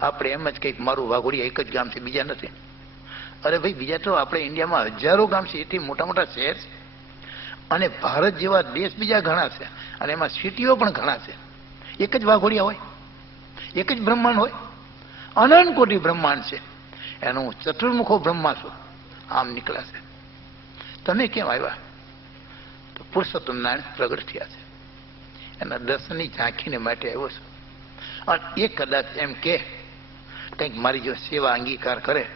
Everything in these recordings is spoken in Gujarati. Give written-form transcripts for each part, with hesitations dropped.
આપણે એમ જ કંઈક મારું વાઘોડિયા એક જ ગામ છે, બીજા નથી. અરે ભાઈ, બીજા તો આપણે ઇન્ડિયામાં હજારો ગામ છે, એથી મોટા મોટા શહેર છે. અને ભારત જેવા દેશ બીજા ઘણા છે, અને એમાં સિટીઓ પણ ઘણા છે. એક જ વાઘોડિયા હોય? એક જ બ્રહ્માંડ હોય? અનંત કોટી બ્રહ્માંડ છે. એનું ચતુર્મુખો બ્રહ્મા છું, આમ નીકળ્યા છે. તમે કેમ આવ્યા? તો પુરુષોત્તમ નારાયણ પ્રગટ થયા છે, એના દર્શનની ઝાંખીને માટે આવ્યો છું. અને એ કદાચ એમ કે કંઈક મારી જો સેવા અંગીકાર કરે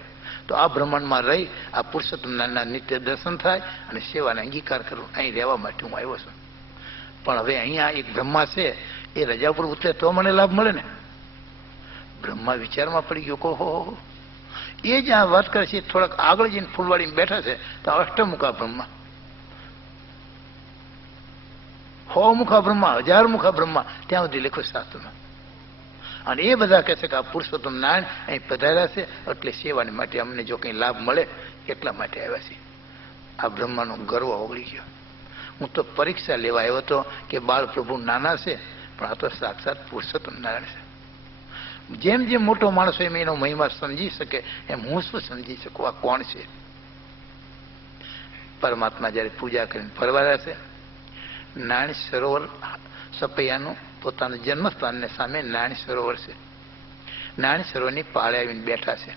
તો આ બ્રહ્માંડમાં રહી આ પુરુષોત્તમ નારાયણના નિત્ય દર્શન થાય અને સેવાને અંગીકાર કરું. અહીં રહેવા માટે હું આવ્યો છું. પણ હવે અહીંયા એક બ્રહ્મા છે, એ રજા ઉપર ઉતરે તો મને લાભ મળે ને. બ્રહ્મા વિચારમાં પડી ગયો. કહો એ જ આ વાત કરે છે. થોડાક આગળ જઈને ફૂલવાડીમાં બેઠા છે તો અષ્ટમુખા બ્રહ્મા, 100 મુખા બ્રહ્મા, 1000 મુખા બ્રહ્મા, ત્યાં સુધી લખ્યું શાસ્ત્રમાં. અને એ બધા કહે છે કે આ પુરુષોત્તમ નારાયણ અહીં પધાર્યા છે એટલે સેવાની માટે અમને જો કંઈ લાભ મળે એટલા માટે આવ્યા છે. આ બ્રહ્માનો ગર્વ ઓગળી ગયો. હું તો પરીક્ષા લેવા આવ્યો હતો કે બાળ પ્રભુ નાના છે, પણ આ તો સાક્ષાત પુરુષોત્તમ નારાયણ છે. જેમ જેમ મોટો માણસ હોય એમ એનો મહિમા સમજી શકે, એમ હું શું સમજી શકું આ કોણ છે. પરમાત્મા જયારે પૂજા કરીને ફરવાયા છે, નારાયણ સરોવર સપૈયાનું પોતાનું જન્મસ્થાનને સામે નારાયણ સરોવર છે. નારાયણ સરોવરની પાળે આવીને બેઠા છે.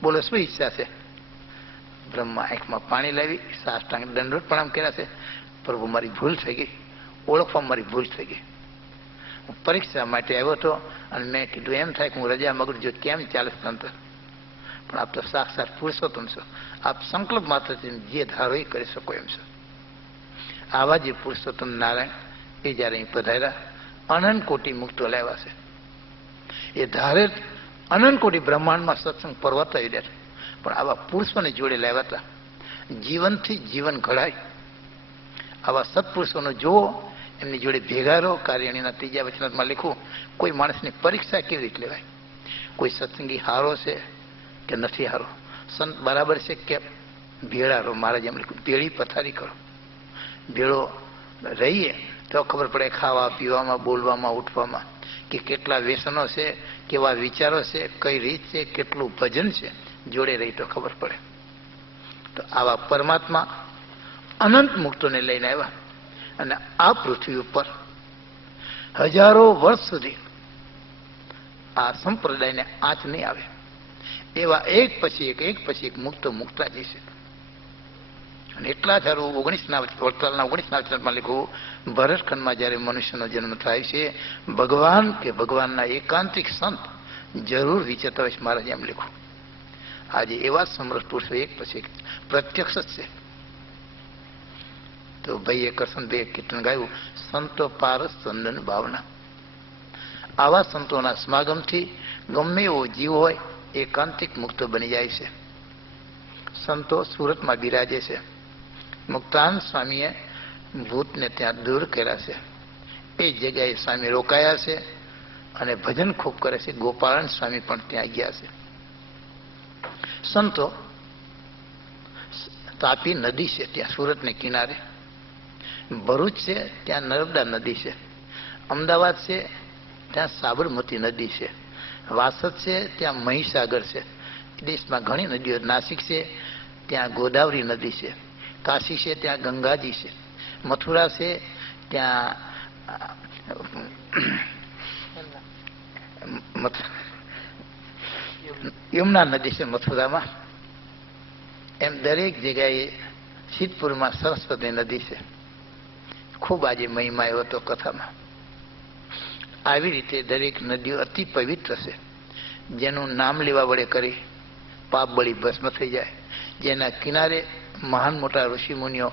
બોલો શું ઈચ્છા છે? બ્રહ્મા આંખમાં પાણી લાવી સાષ્ટાંગ દંડવત પ્રણામ કર્યા છે. પ્રભુ, મારી ભૂલ થઈ ગઈ, ઓળખવામાં મારી ભૂલ થઈ ગઈ. હું પરીક્ષા માટે આવ્યો હતો અને મેં કીધું એમ થાય કે હું રજા મગર જો કેમ ચાલે તંત્ર, પણ આપ તો સાક્ષાત પુરુષોત્તમ છો. આપ સંકલ્પ માત્રથી જે ધારો એ કરી શકો એમ છો. આવા જે પુરુષોત્તમ નારાયણ એ જયારે અહીં પધાર્યા અનંત કોટી મુક્તો લાવ્યા છે. એ ધારે અનંત કોટી બ્રહ્માંડમાં સત્સંગ પર્વત આવી રહ્યા છે, પણ આવા પુરુષોને જોડે લાવ્યા હતા. જીવનથી જીવન ઘડાય આવા સત્પુરુષોનો જુઓ, એમની જોડે ભેગા રહો. કાર્યણીના 3 વચનામાં લખ્યું, કોઈ માણસની પરીક્ષા કેવી રીતે લેવાય? કોઈ સત્સંગી હારો છે કે નથી હારો, સંત બરાબર છે કે ભેળા રહો. મારા જેમ લખ્યું, ભેળી પથારી કરો. ભેળો રહીએ તો ખબર પડે ખાવા પીવામાં, બોલવામાં, ઉઠવામાં, કે કેટલા વ્યસનો છે, કેવા વિચારો છે, કઈ રીત છે, કેટલું ભજન છે. જોડે રહી તો ખબર પડે. તો આવા પરમાત્મા અનંત મુક્તોને લઈને આવ્યા અને આ પૃથ્વી ઉપર હજારો વર્ષ સુધી આ સંપ્રદાયને આંચ નહીં આવે એવા એક પછી એક મુક્તો મુક્તા જશે. અને એટલા જ 19 લખ્યું, ભરતખંડમાં જયારે મનુષ્યનો જન્મ થાય છે, ભગવાન કે ભગવાનના એકાંતિક સંત જરૂર વિચરતા હોય છે. મારા જેમ લખ્યું, આજે એવા સમર્થ પુરુષો એક પછી એક પ્રત્યક્ષ જ છે. તો ભાઈએ કરશનભાઈએ કીર્તન ગાયું, સંતો પારસ ચંદન ભાવના. આવા સંતોના સમાગમથી ગમે એવો જીવ હોય એકાંતિક મુક્ત બની જાય છે. સંતો સુરતમાં બિરાજે છે. મુક્તાન સ્વામીએ ભૂતને ત્યાં દૂર કર્યા છે. એ જગ્યાએ સ્વામી રોકાયા છે અને ભજન ખૂબ કરે છે. ગોપાળન સ્વામી પણ ત્યાં ગયા છે. સંતો તાપી નદી છે ત્યાં સુરતને કિનારે, ભરૂચ છે ત્યાં નર્મદા નદી છે, અમદાવાદ છે ત્યાં સાબરમતી નદી છે, વાસદ છે ત્યાં મહીસાગર છે. દેશમાં ઘણી નદીઓ, નાસિક છે ત્યાં ગોદાવરી નદી છે, કાશી છે ત્યાં ગંગાજી છે, મથુરા છે ત્યાં યમુના નદી છે મથુરામાં. એમ દરેક જગ્યાએ સિદ્ધપુરમાં સરસ્વતી નદી છે. ખૂબ આજે મહિમા એવો તો કથામાં. આવી રીતે દરેક નદીઓ અતિ પવિત્ર છે. જેનું નામ લેવા વડે કરી પાપ બળી ભસ્મ થઈ જાય, જેના કિનારે મહાન મોટા ઋષિ મુનિઓ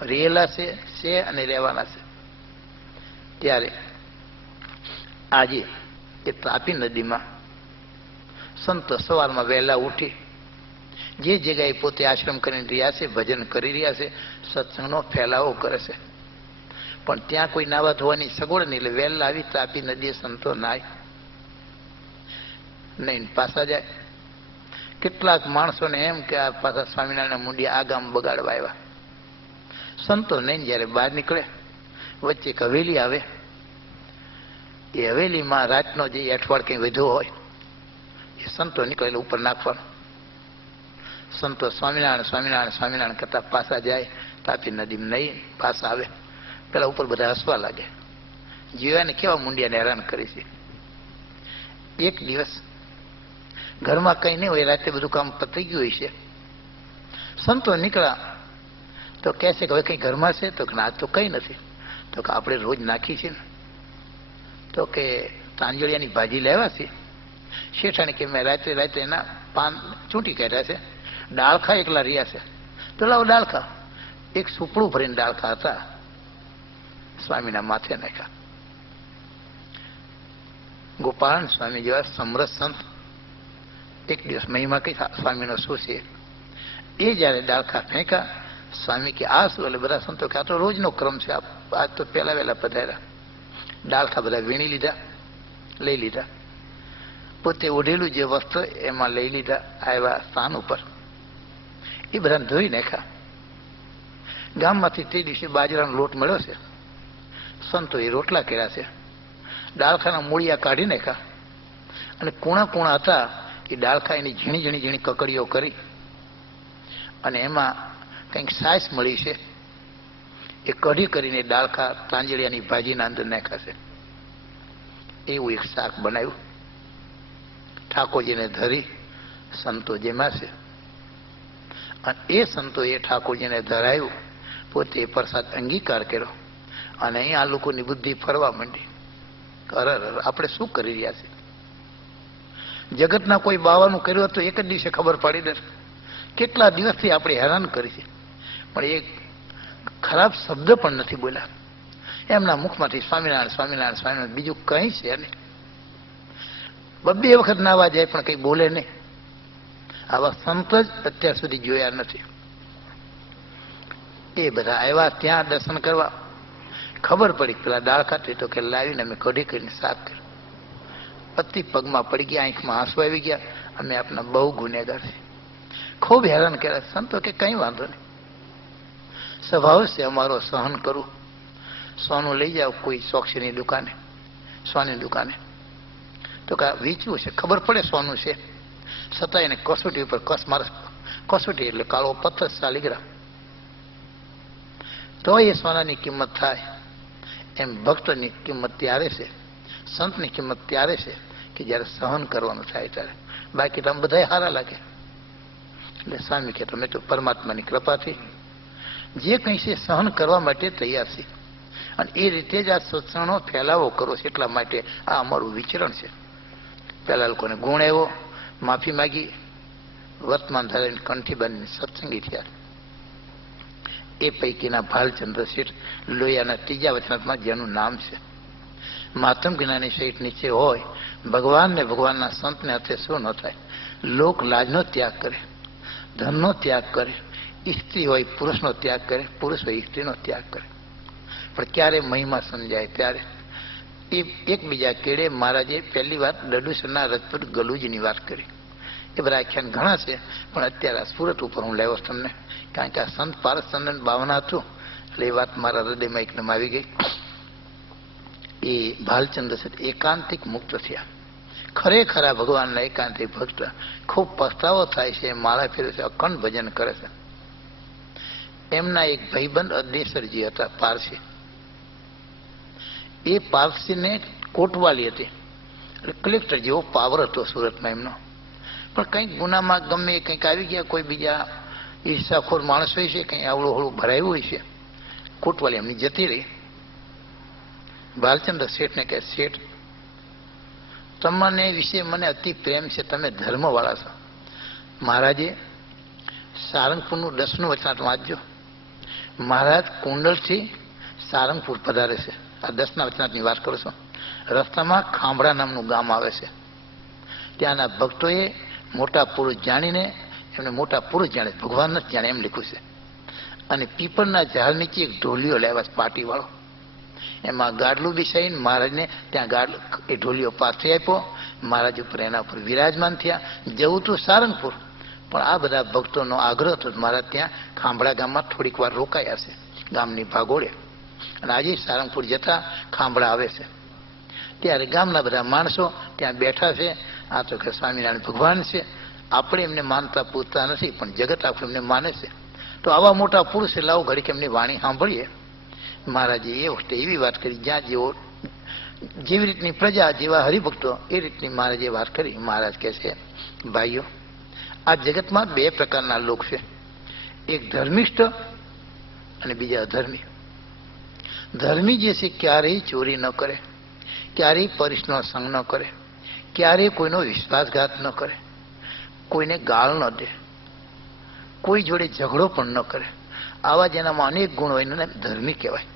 રહેલા છે અને રહેવાના છે. ત્યારે આજે એ તાપી નદીમાં સંતો સવારમાં વહેલા ઉઠી જે જગ્યાએ પોતે આશ્રમ કરીને રહ્યા છે, ભજન કરી રહ્યા છે, સત્સંગનો ફેલાવો કરે છે. પણ ત્યાં કોઈ નાવા ધોવાની સગવડ નહીં, એટલે વહેલા આવી તાપી નદીએ સંતો નાય નહીં પાછા જાય. કેટલાક માણસોને એમ કે આ પાછા સ્વામિનારાયણ મુંડિયા આ ગામ બગાડવા આવ્યા. સંતો નહીં જયારે બહાર નીકળે, વચ્ચે એક હવેલી આવે. એ હવેલીમાં રાતનો જે અઠવાડ કંઈ વધ્યો હોય એ સંતો નીકળેલો ઉપર નાખવાનો. સંતો સ્વામિનારાયણ સ્વામિનારાયણ સ્વામિનારાયણ કરતા પાછા જાય, તાપી નદીમાં નહીં પાછા આવે. પેલા ઉપર બધા હસવા લાગે, જીવાને કેવા મુંડિયાને હેરાન કરી છે. એક દિવસ ઘરમાં કંઈ નહીં હોય, રાતે બધું કામ પતી ગયું હોય છે. સંતો નીકળ્યા તો કહે છે કે હવે કંઈ ઘરમાં છે? તો ના, તો કંઈ નથી. તો કે આપણે રોજ નાખી છે ને. તો કે તાંજળિયાની ભાજી લેવા છે. શેઠાણી કે મેં રાત્રે એના પાન ચૂંટી કાઢ્યા છે, ડાળખા એકલા રહ્યા છે, તો લાવો ડાળખા. એક સુપડું ભરીને ડાળખા હતા, સ્વામીના માથે નાખ્યા. ગોપાળન સ્વામી જેવા સમરસ સંત એક દિવસ મહિમા કઈ સ્વામીનો શું છે એ જયારે ડાળખા ફેંકા, સ્વામી કે આ શું? એટલે બધા સંતો કે આ તો રોજનો ક્રમ છે, આજ તો પહેલા વહેલા પધાર્યા. ડાળખા બધા વીણી લીધા, લઈ લીધા. પોતે ઓઢેલું જે વસ્ત્ર એમાં લઈ લીધા, આવ્યા સ્થાન ઉપર. એ બધાને ધોઈ નાખ્યા. ગામમાંથી તે દિવસે બાજરાનો લોટ મળ્યો છે, સંતો એ રોટલા કર્યા છે. ડાળખાના મૂળિયા કાઢી નાખ્યા અને કૂણા કૂણા હતા એ ડાળખા એની ઝીણી ઝીણી ઝીણી કકડીઓ કરી અને એમાં કંઈક સાસ મળી છે એ કઢી કરીને ડાળખા તાંજળિયાની ભાજીના અંદર નાખ્યા છે. એવું એક શાક બનાવ્યું, ઠાકોરજીને ધરી સંતો જેમાં છે. અને એ સંતોએ ઠાકોરજીને ધરાયું, પોતે એ પ્રસાદ અંગીકાર કર્યો અને અહીં આ લોકોની બુદ્ધિ ફરવા માંડી. આપણે શું કરી રહ્યા છીએ? જગતના કોઈ બાવાનું કર્યું તો એક જ દિવસે ખબર પડી દે. કેટલા દિવસથી આપણે હેરાન કરી છે, પણ એક ખરાબ શબ્દ પણ નથી બોલ્યા. એમના મુખમાંથી સ્વામિનારાયણ સ્વામિનારાયણ સ્વામિનારાયણ, બીજું કંઈ છે નહીં. બબ્બે વખત નાવા જાય પણ કંઈ બોલે નહીં. આવા સંત જ અત્યાર સુધી જોયા નથી. એ બધા આવ્યા ત્યાં દર્શન કરવા. ખબર પડી પેલા દાળ ખાતી તો કે લાવીને અમે કઢી કરીને શાક કર્યું. પતિ પગમાં પડી ગયા, આંખમાં આંસુ આવી ગયા. અમે આપના બહુ ગુનેગાર છે, ખૂબ હેરાન કર્યા. સંતો કે કંઈ વાંધો નહીં, સ્વભાવ છે અમારો સહન કરવું. સોનું લઈ જાઓ કોઈ સોક્ષીની દુકાને, સોની દુકાને. તો કે વેચવું છે, ખબર પડે સોનું છે, છતાં એને કસોટી ઉપર કસોટી એટલે કાળો પથ્થર સાલીગ્રામ, તો એ સોનાની કિંમત થાય. એમ ભક્તની કિંમત ત્યારે છે, સંતની કિંમત ત્યારે છે કે જ્યારે સહન કરવાનું થાય ત્યારે. બાકી તમે બધા સારા લાગે. એટલે સ્વામી કે તમે તો પરમાત્માની કૃપાથી જે કંઈ છે સહન કરવા માટે તૈયાર છે. અને એ રીતે જ આ સત્સંગનો ફેલાવો કરો છે. એટલા માટે આ અમારું વિચરણ છે. પેલા લોકોને ગુણ આવ્યો, માફી માગી, વર્તમાન ધારીને કંઠી બાંધીને સત્સંગી થયા. એ પૈકીના ભાલચંદ્ર શેઠ લોહિયાના ત્રીજા વચનાથમાં જેનું નામ છે. માતમ જ્ઞાની શેઠ નીચે હોય, ભગવાનને ભગવાનના સંતને હાથે શું ન થાય. લોક લાજનો ત્યાગ કરે, ધનનો ત્યાગ કરે, સ્ત્રી હોય પુરુષનો ત્યાગ કરે, પુરુષ હોય સ્ત્રીનો ત્યાગ કરે. પણ ક્યારે મહિમા સમજાય ત્યારે. એ એકબીજા કેળે મહારાજે પહેલી વાત ડડુસરના રજપૂત ગલુજીની વાત કરી. એ બધા આખ્યાન ઘણા છે, પણ અત્યારે આ સુરત ઉપર હું લાવ્યો તમને, કારણ કે આ સંત પારસચંદન ભાવના હતું એટલે એ વાત મારા હૃદયમાં એકદમ આવી ગઈ. એ ભાલચંદ્ર છે એકાંતિક મુક્ત થયા, ખરેખરા ભગવાનના એકાંતિક ભક્ત. ખૂબ પસ્તાવો થાય છે, માળા ફેરવે છે, અખંડ ભજન કરે છે. એમના એક ભાઈબંધ અગ્નિસરજી હતા, પારસી. એ પારસીને કોટવાલી હતી, એટલે કલેક્ટર જેવો પાવર હતો સુરતમાં એમનો. પણ કંઈક ગુનામાં ગમે કંઈક આવી ગયા, કોઈ બીજા ઈર્ષાખોર માણસ હોય છે, કંઈ આવડું હળું ભરાયું હોય છે, કોટવાલી એમની જતી રહી. ભાલચંદ્ર શેઠને કહે, શેઠ તમને વિશે મને અતિ પ્રેમ છે, તમે ધર્મવાળા છો. મહારાજે સારંગપુરનું 10મું વચનાટ વાંચજો. મહારાજ કુંડલથી સારંગપુર પધારે છે. આ 10ના વચનાટની વાત કરું છું. રસ્તામાં ખાંભડા નામનું ગામ આવે છે. ત્યાંના ભક્તોએ મોટા પુરુષ જાણીને, એમને મોટા પુરુષ જાણે, ભગવાન નથી જાણે એમ લખ્યું છે. અને પીપળના ઝાડ નીચે એક ઢોલિયો લાવ્યા પાટીવાળો. એમાં ગાડલું બિછાઈને મહારાજને ત્યાં એ ઢોલિયો પાથરી આપ્યો. મહારાજ ઉપર એના ઉપર વિરાજમાન થયા. જવું તું સારંગપુર, પણ આ બધા ભક્તોનો આગ્રહ હતો. મહારાજ ત્યાં ખાંભડા ગામમાં થોડીક વાર રોકાયા છે, ગામની ભાગોળે. અને આજે સારંગપુર જતા ખાંભડા આવે છે. ત્યારે ગામના બધા માણસો ત્યાં બેઠા છે. આ તો કે સ્વામિનારાયણ ભગવાન છે, આપણે એમને માનતા પૂરતા નથી, પણ જગત આખું એમને માને છે. તો આવા મોટા પુરુષે લાવો ઘડીક એમની વાણી સાંભળીએ. મહારાજે એ વખતે એવી વાત કરી, જ્યાં જેવી રીતની પ્રજા, જેવા હરિભક્તો, એ રીતની મહારાજે વાત કરી. મહારાજ કહે છે, ભાઈઓ, આ જગતમાં બે પ્રકારના લોક છે, એક ધર્મિષ્ઠ અને બીજા અધર્મી. ધર્મી જે છે ક્યારેય ચોરી ન કરે, ક્યારેય પરિસનો સંગ ન કરે, ક્યારેય કોઈનો વિશ્વાસઘાત ન કરે, કોઈને ગાળ ન દે, કોઈ જોડે ઝઘડો પણ ન કરે. આવા જેનામાં અનેક ગુણ હોય એને ધર્મી કહેવાય.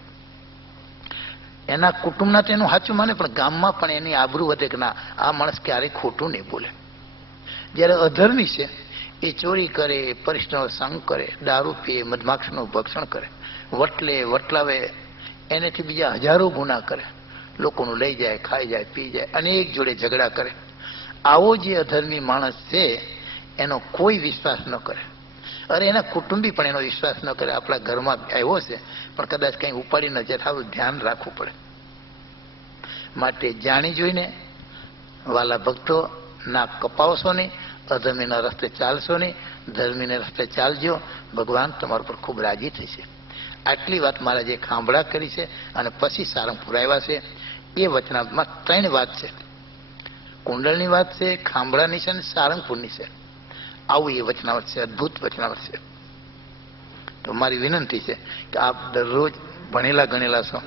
એના કુટુંબના તેનું સાચું માને, પણ ગામમાં પણ એની આબરૂ વધે કે ના, આ માણસ ક્યારેય ખોટું નહીં બોલે. જ્યારે અધર્મી છે એ ચોરી કરે, પરિસનો સંગ કરે, દારૂ પીએ, મધમાખીનું ભક્ષણ કરે, વટલે વટલાવે, એનેથી બીજા હજારો ગુના કરે, લોકોનું લઈ જાય, ખાઈ જાય, પી જાય, અનેક જોડે ઝઘડા કરે. આવો જે અધર્મી માણસ છે એનો કોઈ વિશ્વાસ ન કરે. અરે એના કુટુંબી પણ એનો વિશ્વાસ ન કરે. આપણા ઘરમાં આવ્યો છે પણ કદાચ કંઈ ઉપાડી ન જાય, આવું ધ્યાન રાખવું પડે. માટે જાણી જોઈને વાલા ભક્તો નાક કપાવશો નહીં, અધર્મીના રસ્તે ચાલશો નહીં, ધર્મીને રસ્તે ચાલજો. ભગવાન તમારા પર ખૂબ રાજી થશે. આટલી વાત મારા જે ખાંભળા કરી છે અને પછી સારંગપુર આવ્યા છે. એ વચનામાં 3 વાત છે. કુંડળની વાત છે, ખાંભળાની છે અને સારંગપુરની છે. આવું એ વચનાવટ છે, અદભુત વચનાવટ છે. તો મારી વિનંતી છે કે આપ દરરોજ ભણેલા ગણેલા છો,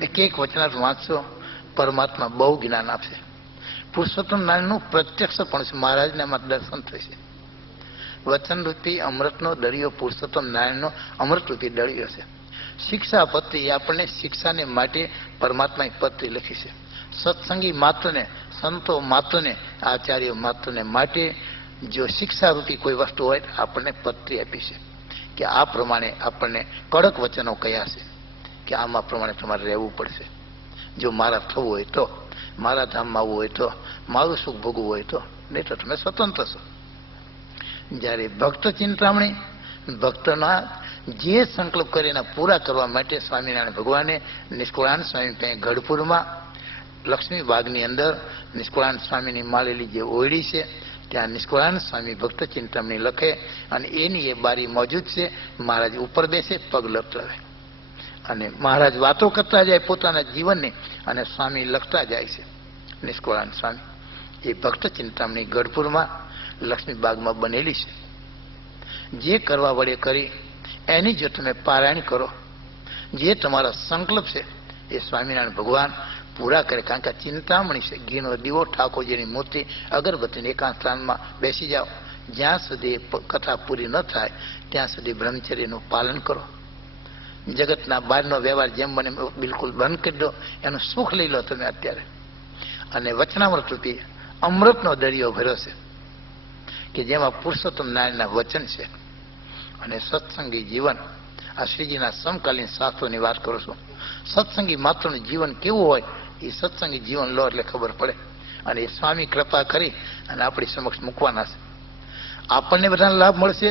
એક વચનાવટ વાંચશો, પરમાત્મા બહુ જ્ઞાન આપશે. પુરુષોત્તમ નારાયણનું પ્રત્યક્ષ પણ છે, મહારાજને આમાં દર્શન થશે. વચનરૂપી અમૃતનો દરિયો પુરુષોત્તમ નારાયણનો અમૃતરૂપી દરિયો છે. શિક્ષા પત્રી, આપણને શિક્ષાને માટે પરમાત્માએ પત્રી લખી છે. સત્સંગી માત્રને, સંતો માત્રને, આચાર્ય માત્રને માટે જો શિક્ષારૂપી કોઈ વસ્તુ હોય આપણને પત્રી આપી છે કે આ પ્રમાણે આપણને કડક વચનો કયા છે કે આમાં પ્રમાણે તમારે રહેવું પડશે. જો મારા થવું હોય તો, મારા ધામમાં આવવું હોય તો, મારું સુખ ભોગવું હોય તો, નહીં તો તમે સ્વતંત્ર છો. જ્યારે ભક્ત ચિંતામણી, ભક્તના જે સંકલ્પ કરીને પૂરા કરવા માટે સ્વામિનારાયણ ભગવાને નિષ્કુળાનંદ સ્વામી પાસે ગઢપુરમાં લક્ષ્મી બાગની અંદર નિષ્કુળાનંદ સ્વામીની માલેલી જે ઓયડી છે ત્યાં નિષ્કુળાનંદ સ્વામી ભક્ત ચિંતામણી લખે અને એની એ બારી મોજૂદ છે. મહારાજ ઉપર બેસે, પગ લપટાવે અને મહારાજ વાતો કરતા જાય પોતાના જીવનની અને સ્વામી લખતા જાય છે. નિષ્કુળાનંદ સ્વામી એ ભક્ત ચિંતામણી ગઢપુરમાં લક્ષ્મી બાગમાં બનેલી છે. જે કરવા વડે કરી એની જો તમે પારાયણ કરો, જે તમારા સંકલ્પ છે એ સ્વામિનારાયણ ભગવાન પૂરા કરે. કારણ કે ચિંતામણી છે, ઘીનો દીવો, ઠાકોરજીની મૂર્તિ, અગરબત્તીની એકાંત સ્થાનમાં બેસી જાઓ. જ્યાં સુધી કથા પૂરી ન થાય ત્યાં સુધી બ્રહ્મચર્યનું પાલન કરો. જગતના બહારનો વ્યવહાર જેમ બને બિલકુલ બંધ કરી દો. એનું સુખ લઈ લો તમે અત્યારે. અને વચનામૃત રૂપી અમૃતનો દરિયો ભર્યો છે કે જેમાં પુરુષોત્તમ નારાયણના વચન છે અને સત્સંગી જીવન. આ શ્રીજીના સમકાલીન શાસ્ત્રોની વાત કરું છું. સત્સંગી માત્રનું જીવન કેવું હોય એ સત્સંગી જીવન લો એટલે ખબર પડે. અને એ સ્વામી કૃપા કરી અને આપણી સમક્ષ મૂકવાના છે. આપણને બધાને લાભ મળશે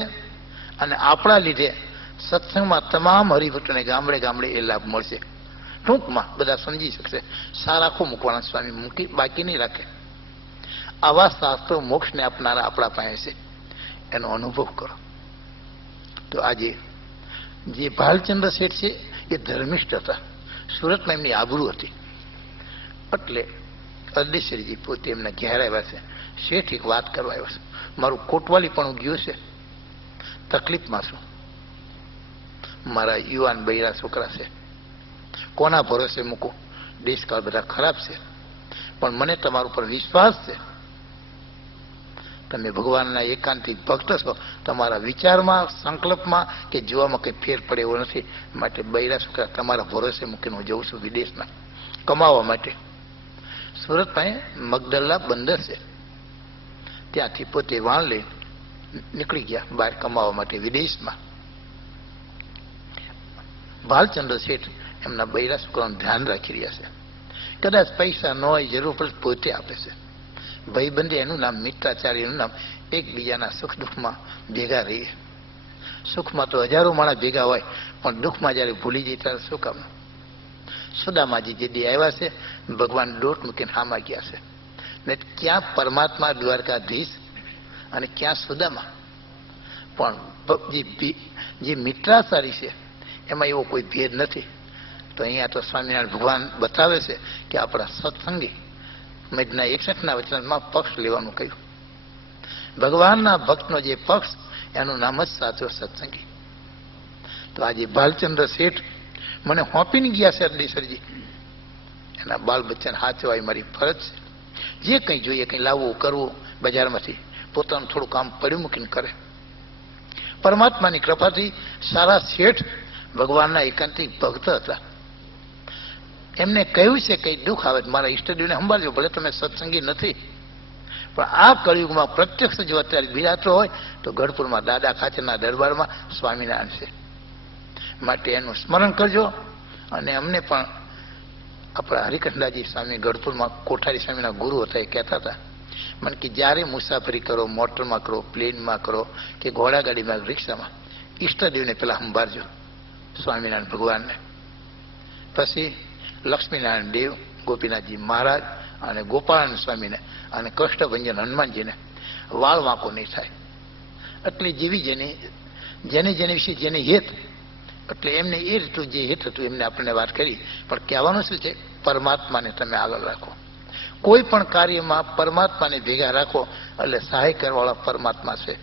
અને આપણા લીધે સત્સંગમાં તમામ હરિભક્તોને ગામડે ગામડે એ લાભ મળશે. ટૂંકમાં બધા સમજી શકશે. સારાખું મૂકવાના સ્વામી, મૂકી બાકી નહીં રાખે. આવા શાસ્ત્રો મોક્ષને આપનારા આપણા પાસે છે, એનો અનુભવ કરો. તો આજે જે ભાલચંદ્ર શેઠ છે એ ધર્મિષ્ઠ હતા. સુરતમાં એમની આબરૂ હતી. એટલે અરદેશ્વરીજી પોતે એમના ઘેર આવ્યા છે. શેઠ એક વાત કરવા આવ્યા છે, મારું કોટવાલી પણ ગયું છે, તકલીફમાં છું. મારા યુવાન બૈરા છોકરા છે, કોના ભરોસે મૂકું? દેશકાળ બધા ખરાબ છે, પણ મને તમારા ઉપર વિશ્વાસ છે. તમે ભગવાનના એકાંતિક ભક્ત છો. તમારા વિચારમાં, સંકલ્પમાં કે જોવામાં કંઈ ફેર પડે એવો નથી. માટે બૈરા છોકરા તમારા ભરોસે મૂકીને હું જઉં છું વિદેશમાં કમાવા માટે. સુરતમાં મગદલ્લા બંદર છે, ત્યાંથી પોતે વાણ લઈ નીકળી ગયા બહાર કમાવા માટે વિદેશમાં. ભાલચંદ્ર શેઠ એમના બૈરા છોકરાનું ધ્યાન રાખી રહ્યા છે. કદાચ પૈસા ન હોય, જરૂર પડે પોતે આપે છે. ભાઈબંધી એનું નામ, મિત્રાચાર્યનું નામ. એકબીજાના સુખ દુઃખમાં ભેગા રહીએ. સુખમાં તો હજારો માણસ ભેગા હોય, પણ દુઃખમાં જયારે ભૂલી જાય ત્યારે શું કામ? સુદામાજી જે દી આવ્યા છે ભગવાન દોટ મૂકીને હામાં ગયા છે ને ક્યાં પરમાત્મા દ્વારકાધીશ અને ક્યાં સુદામા. પણ જે મિત્રાચારી છે એમાં એવો કોઈ ભેદ નથી. તો અહીંયા તો સ્વામિનારાયણ ભગવાન બતાવે છે કે આપણા સત્સંગી મેઘના 61ના વચનમાં પક્ષ લેવાનું કહ્યું. ભગવાનના ભક્તનો જે પક્ષ એનું નામ જ સાચો સત્સંગી. તો આજે ભાલચંદ્ર શેઠ મને હોંપીને ગયા છે અરડીસરજી. એના બાલ બચ્ચાને હાચવા એ મારી ફરજ છે. જે કંઈ જોઈએ કંઈ લાવવું કરવું બજારમાંથી પોતાનું થોડું કામ પડ્યું મૂકીને કરે. પરમાત્માની કૃપાથી સારા શેઠ ભગવાનના એકાંતિક ભક્ત હતા. એમને કહ્યું છે કંઈ દુઃખ આવે મારા ઈષ્ટદેવને સંભાળજો, ભલે તમે સત્સંગી નથી, પણ આ કળિયુગમાં પ્રત્યક્ષ જો અત્યારે બિરાતો હોય તો ગઢપુરમાં દાદા ખાચરના દરબારમાં સ્વામિનારાયણ છે. માટે એનું સ્મરણ કરજો. અને અમને પણ આપણા હરિકૃષ્ણદાસજી સ્વામી ગઢપુરમાં કોઠારી સ્વામીના ગુરુ હતા, એ કહેતા હતા મને કે જ્યારે મુસાફરી કરો, મોટરમાં કરો, પ્લેનમાં કરો કે ઘોડાગાડીમાં, રિક્ષામાં, ઈષ્ટદેવને પહેલાં સંભાળજો, સ્વામિનારાયણ ભગવાનને. પછી લક્ષ્મીનારાયણ દેવ, ગોપીનાથજી મહારાજ અને ગોપાળાનંદ સ્વામીને અને કષ્ટભંજન હનુમાનજીને વાળ વાંકો નહીં થાય. એટલે જેવી જેને વિશે જેને હેત, એટલે એમને એ રીતું જે હેત હતું એમને આપણને વાત કરી. પણ કહેવાનું શું છે, પરમાત્માને તમે આગળ રાખો. કોઈ પણ કાર્યમાં પરમાત્માને ભેગા રાખો એટલે સહાય કરવાવાળા પરમાત્મા છે.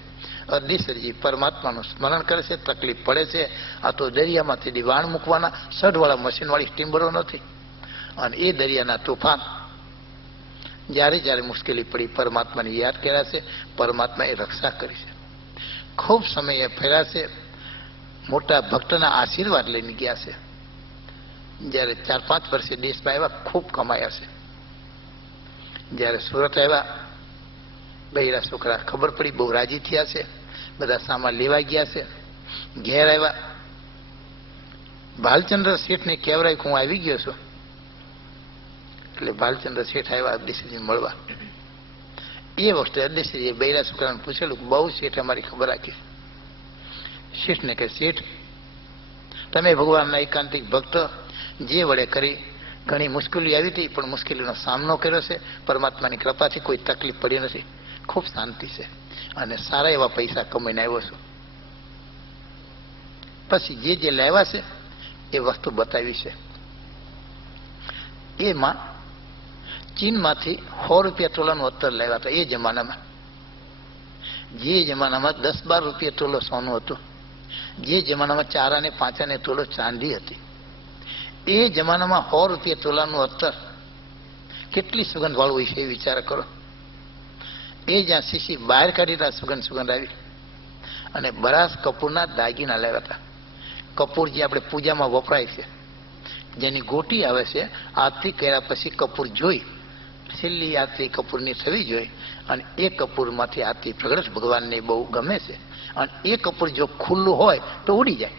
અરડીસરજી પરમાત્માનું સ્મરણ કરે છે, તકલીફ પડે છે. આ તો દરિયામાંથી વાણ મૂકવાના સઢવાળા મશીનવાળી સ્ટીમરો નથી. અને એ દરિયાના તોફાન જ્યારે જ્યારે મુશ્કેલી પડી પરમાત્માને યાદ કર્યા છે, પરમાત્માએ રક્ષા કરી છે. ખૂબ સમયે ફર્યા છે, મોટા ભક્તના આશીર્વાદ લઈને ગયા છે. જ્યારે 4-5 વર્ષે દેશમાં આવ્યા ખૂબ કમાયા છે. જ્યારે સુરત આવ્યા બૈરા છોકરા ખબર પડી, બહુ રાજી થયા છે, બધા સામાન લેવા ગયા છે. ઘેર આવ્યા, ભાલચંદ્ર શેઠને કહેવરાય હું આવી ગયો છું. એટલે ભાલચંદ્ર શેઠ આવ્યા અરડીસરજી મળવા. એ વખતે અરડીસરજીએ બૈરા છોકરાને પૂછેલું, બહુ શેઠ અમારી ખબર રાખી. શેઠને કહે, શેઠ તમે ભગવાનના એકાંતિક ભક્ત, જે વડે કરી ઘણી મુશ્કેલી આવી હતી પણ મુશ્કેલીનો સામનો કર્યો છે. પરમાત્માની કૃપાથી કોઈ તકલીફ પડી નથી, ખૂબ શાંતિ છે અને સારા એવા પૈસા કમાઈને આવ્યો છું. પછી જે લાવ્યા છે એ વસ્તુ બતાવી છે. એમાં ચીનમાંથી 100 રૂપિયા તોલાનું અત્તર લાવ્યા હતા. એ જમાનામાં, જે જમાનામાં 10-12 રૂપિયા તોલો સોનું હતું, જે જમાનામાં 4 અને 5 અને તોલો ચાંદી હતી, એ જમાનામાં 100 રૂપિયા તોલાનું અત્તર કેટલી સુગંધ વાળું હોય છે એ વિચાર કરો. એ જ્યાં શીશી બહાર કાઢી સુગંધ આવી. અને બરાસ કપૂરના દાગીના લાવ્યા હતા. કપૂર જે આપણે પૂજામાં વપરાય છે, જેની ગોટી આવે છે, આરતી કર્યા પછી કપૂર જોઈ, છેલ્લી આરતી કપૂરની થવી જોઈએ. અને એ કપૂરમાંથી આરતી પ્રગટ ભગવાનને બહુ ગમે છે. અને એ કપૂર જો ખુલ્લું હોય તો ઉડી જાય.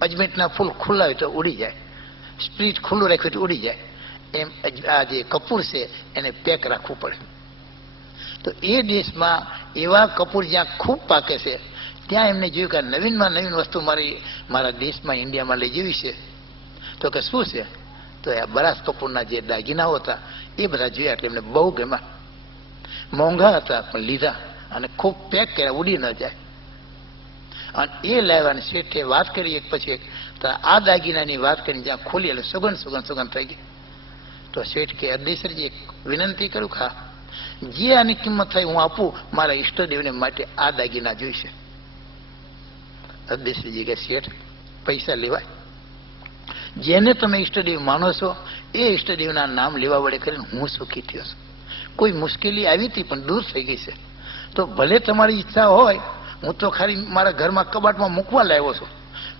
અજમેટના ફૂલ ખુલ્લા હોય તો ઉડી જાય. સ્પ્રીટ ખુલ્લું રાખ્યું તો ઉડી જાય. એમ આ જે કપૂર છે એને પેક રાખવું પડે. તો એ દેશમાં એવા કપૂર જ્યાં ખૂબ પાકે છે, ત્યાં એમને જોયું કે નવીનમાં નવીન વસ્તુ મારા દેશમાં ઇન્ડિયામાં લઈ જેવી છે. તો કે શું છે? તો આ બરાસ કપૂરના જે દાગીનાઓ હતા એ બધા જોયા એટલે એમને બહુ ગમ્યા. મોંઘા હતા પણ લીધા અને ખૂબ પેક કર્યા, ઉડી ન જાય. અને એ લાવ્યાને શેઠે વાત કરી એક પછી એક. તો આ દાગીનાની વાત કરીને જ્યાં ખોલી એટલે સુગંધ થઈ ગઈ. તો શેઠ કે અરડીસરજી એક વિનંતી કરું, ખા જે આની કિંમત થાય હું આપું, મારા ઈષ્ટદેવને માટે આ દાગીના જોઈશે. અરડીસરજી કે શેઠ પૈસા લેવાય. જેને તમે ઈષ્ટદેવ માનો છો એ ઈષ્ટદેવના નામ લેવા વડે કરીને હું સુખી થયો છું. કોઈ મુશ્કેલી આવી હતી પણ દૂર થઈ ગઈ છે. તો ભલે તમારી ઈચ્છા હોય, હું તો ખાલી મારા ઘરમાં કબાટમાં મૂકવા લાવ્યો છું,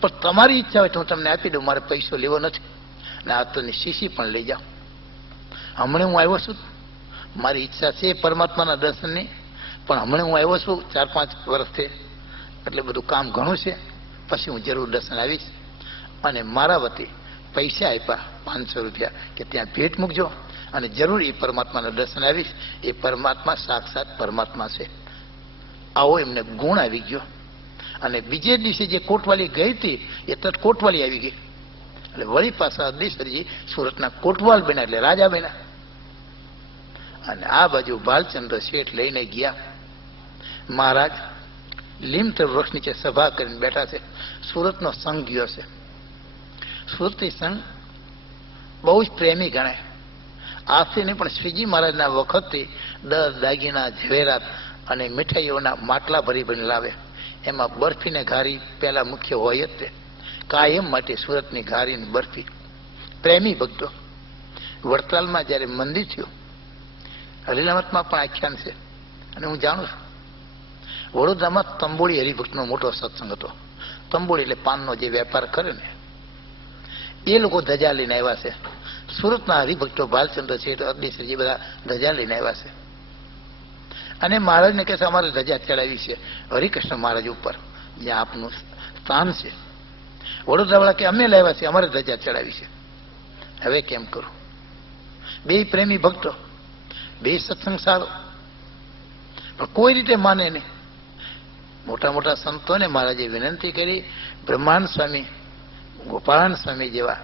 પણ તમારી ઈચ્છા હોય તો હું તમને આપી દઉં. મારે પૈસો લેવો નથી. અને આ તો શીશી પણ લઈ જાઓ. હમણાં હું આવ્યો છું, મારી ઈચ્છા છે પરમાત્માના દર્શનની, પણ હમણાં હું આવ્યો છું 4-5 વર્ષથી, એટલે બધું કામ ઘણું છે. પછી હું જરૂર દર્શન આવીશ. અને મારા વતી પૈસા આપ્યા 500 રૂપિયા કે ત્યાં ભેટ મૂકજો, અને જરૂર એ પરમાત્માના દર્શન આવીશ. એ પરમાત્મા સાક્ષાત પરમાત્મા છે. આવો એમને ગુણ આવી ગયો. અને બીજે દિવસે જે કોટવાલી ગઈ હતી એ તરત કોટવાલી આવી ગઈ. એટલે વળી પાછા અદીસરજી સુરતના કોટવાલ બન્યા, એટલે રાજા બન્યા. અને આ બાજુ ભાલચંદ્ર શેઠ લઈને ગયા. મહારાજ લીમતર વૃક્ષ નીચે સભા કરીને બેઠા છે. સુરતનો સંઘ ગયો છે. સુરતી સંઘ બહુ જ પ્રેમી ગણાય. આજથી નહીં પણ શ્રીજી મહારાજના વખતથી દાગીના, ઝવેરાત અને મીઠાઈઓના માટલા ભરી ભરી લાવે. એમાં બરફી ને ઘારી પહેલા મુખ્ય હોય જ તે. કાયમ માટે સુરતની ઘારી ને બરફી. પ્રેમી ભક્તો. વડતાલમાં જયારે મંદિર થયું, હરિનામતમાં પણ આખ્યાન છે અને હું જાણું છું. વડોદરામાં તંબોળી હરિભક્તનો મોટો સત્સંગ હતો. તંબોળી એટલે પાનનો જે વેપાર કરે ને એ લોકો ધજા લઈને આવ્યા છે. સુરતના હરિભક્તો ભાલચંદ્ર શેઠ, અદીસરજી બધા ધજા લઈને આવ્યા છે. અને મહારાજને કહે છે અમારે ધજા ચડાવી છે હરિકૃષ્ણ મહારાજ ઉપર, જ્યાં આપનું સ્થાન છે. વડોદરાવાળા કે અમે લાવ્યા છે, અમારે ધજા ચડાવી છે. હવે કેમ કરું? બે પ્રેમી ભક્તો, બે સત્સંગ સારો, પણ કોઈ રીતે માને નહીં. મોટા મોટા સંતોને મહારાજે વિનંતી કરી. બ્રહ્માંડ સ્વામી, ગોપાળાન સ્વામી જેવા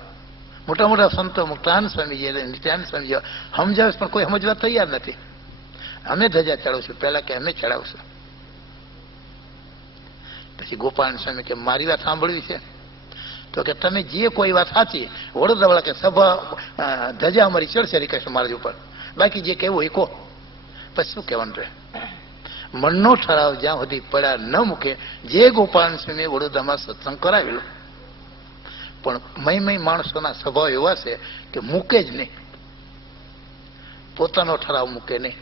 મોટા મોટા સંતો, મુક્તાનંદ સ્વામી જેવા, નિત્યાનંદ સ્વામી જેવા સમજાવે પણ કોઈ સમજવા તૈયાર નથી. અમે ધજા ચડાવશું. પહેલા કે અમે ચડાવશું. પછી ગોપાળાન સ્વામી કે મારી વાત સાંભળવી છે? તો કે તમે જે કોઈ વાત સાચી, વડોદરાવાળા કે સભા ધજા અમારી ચડશે હરિકૃષ્ણ મહારાજ ઉપર, બાકી જે કહેવું એ કહો. પછી શું કહેવાનું રહે? મનનો ઠરાવ જ્યાં સુધી પડ્યા ન મૂકે. જે ગોપાળાન સ્વામી વડોદરામાં સત્સંગ કરાવેલો, પણ મય માણસોના સ્વભાવ એવા છે કે મૂકે જ નહીં, પોતાનો ઠરાવ મૂકે નહીં.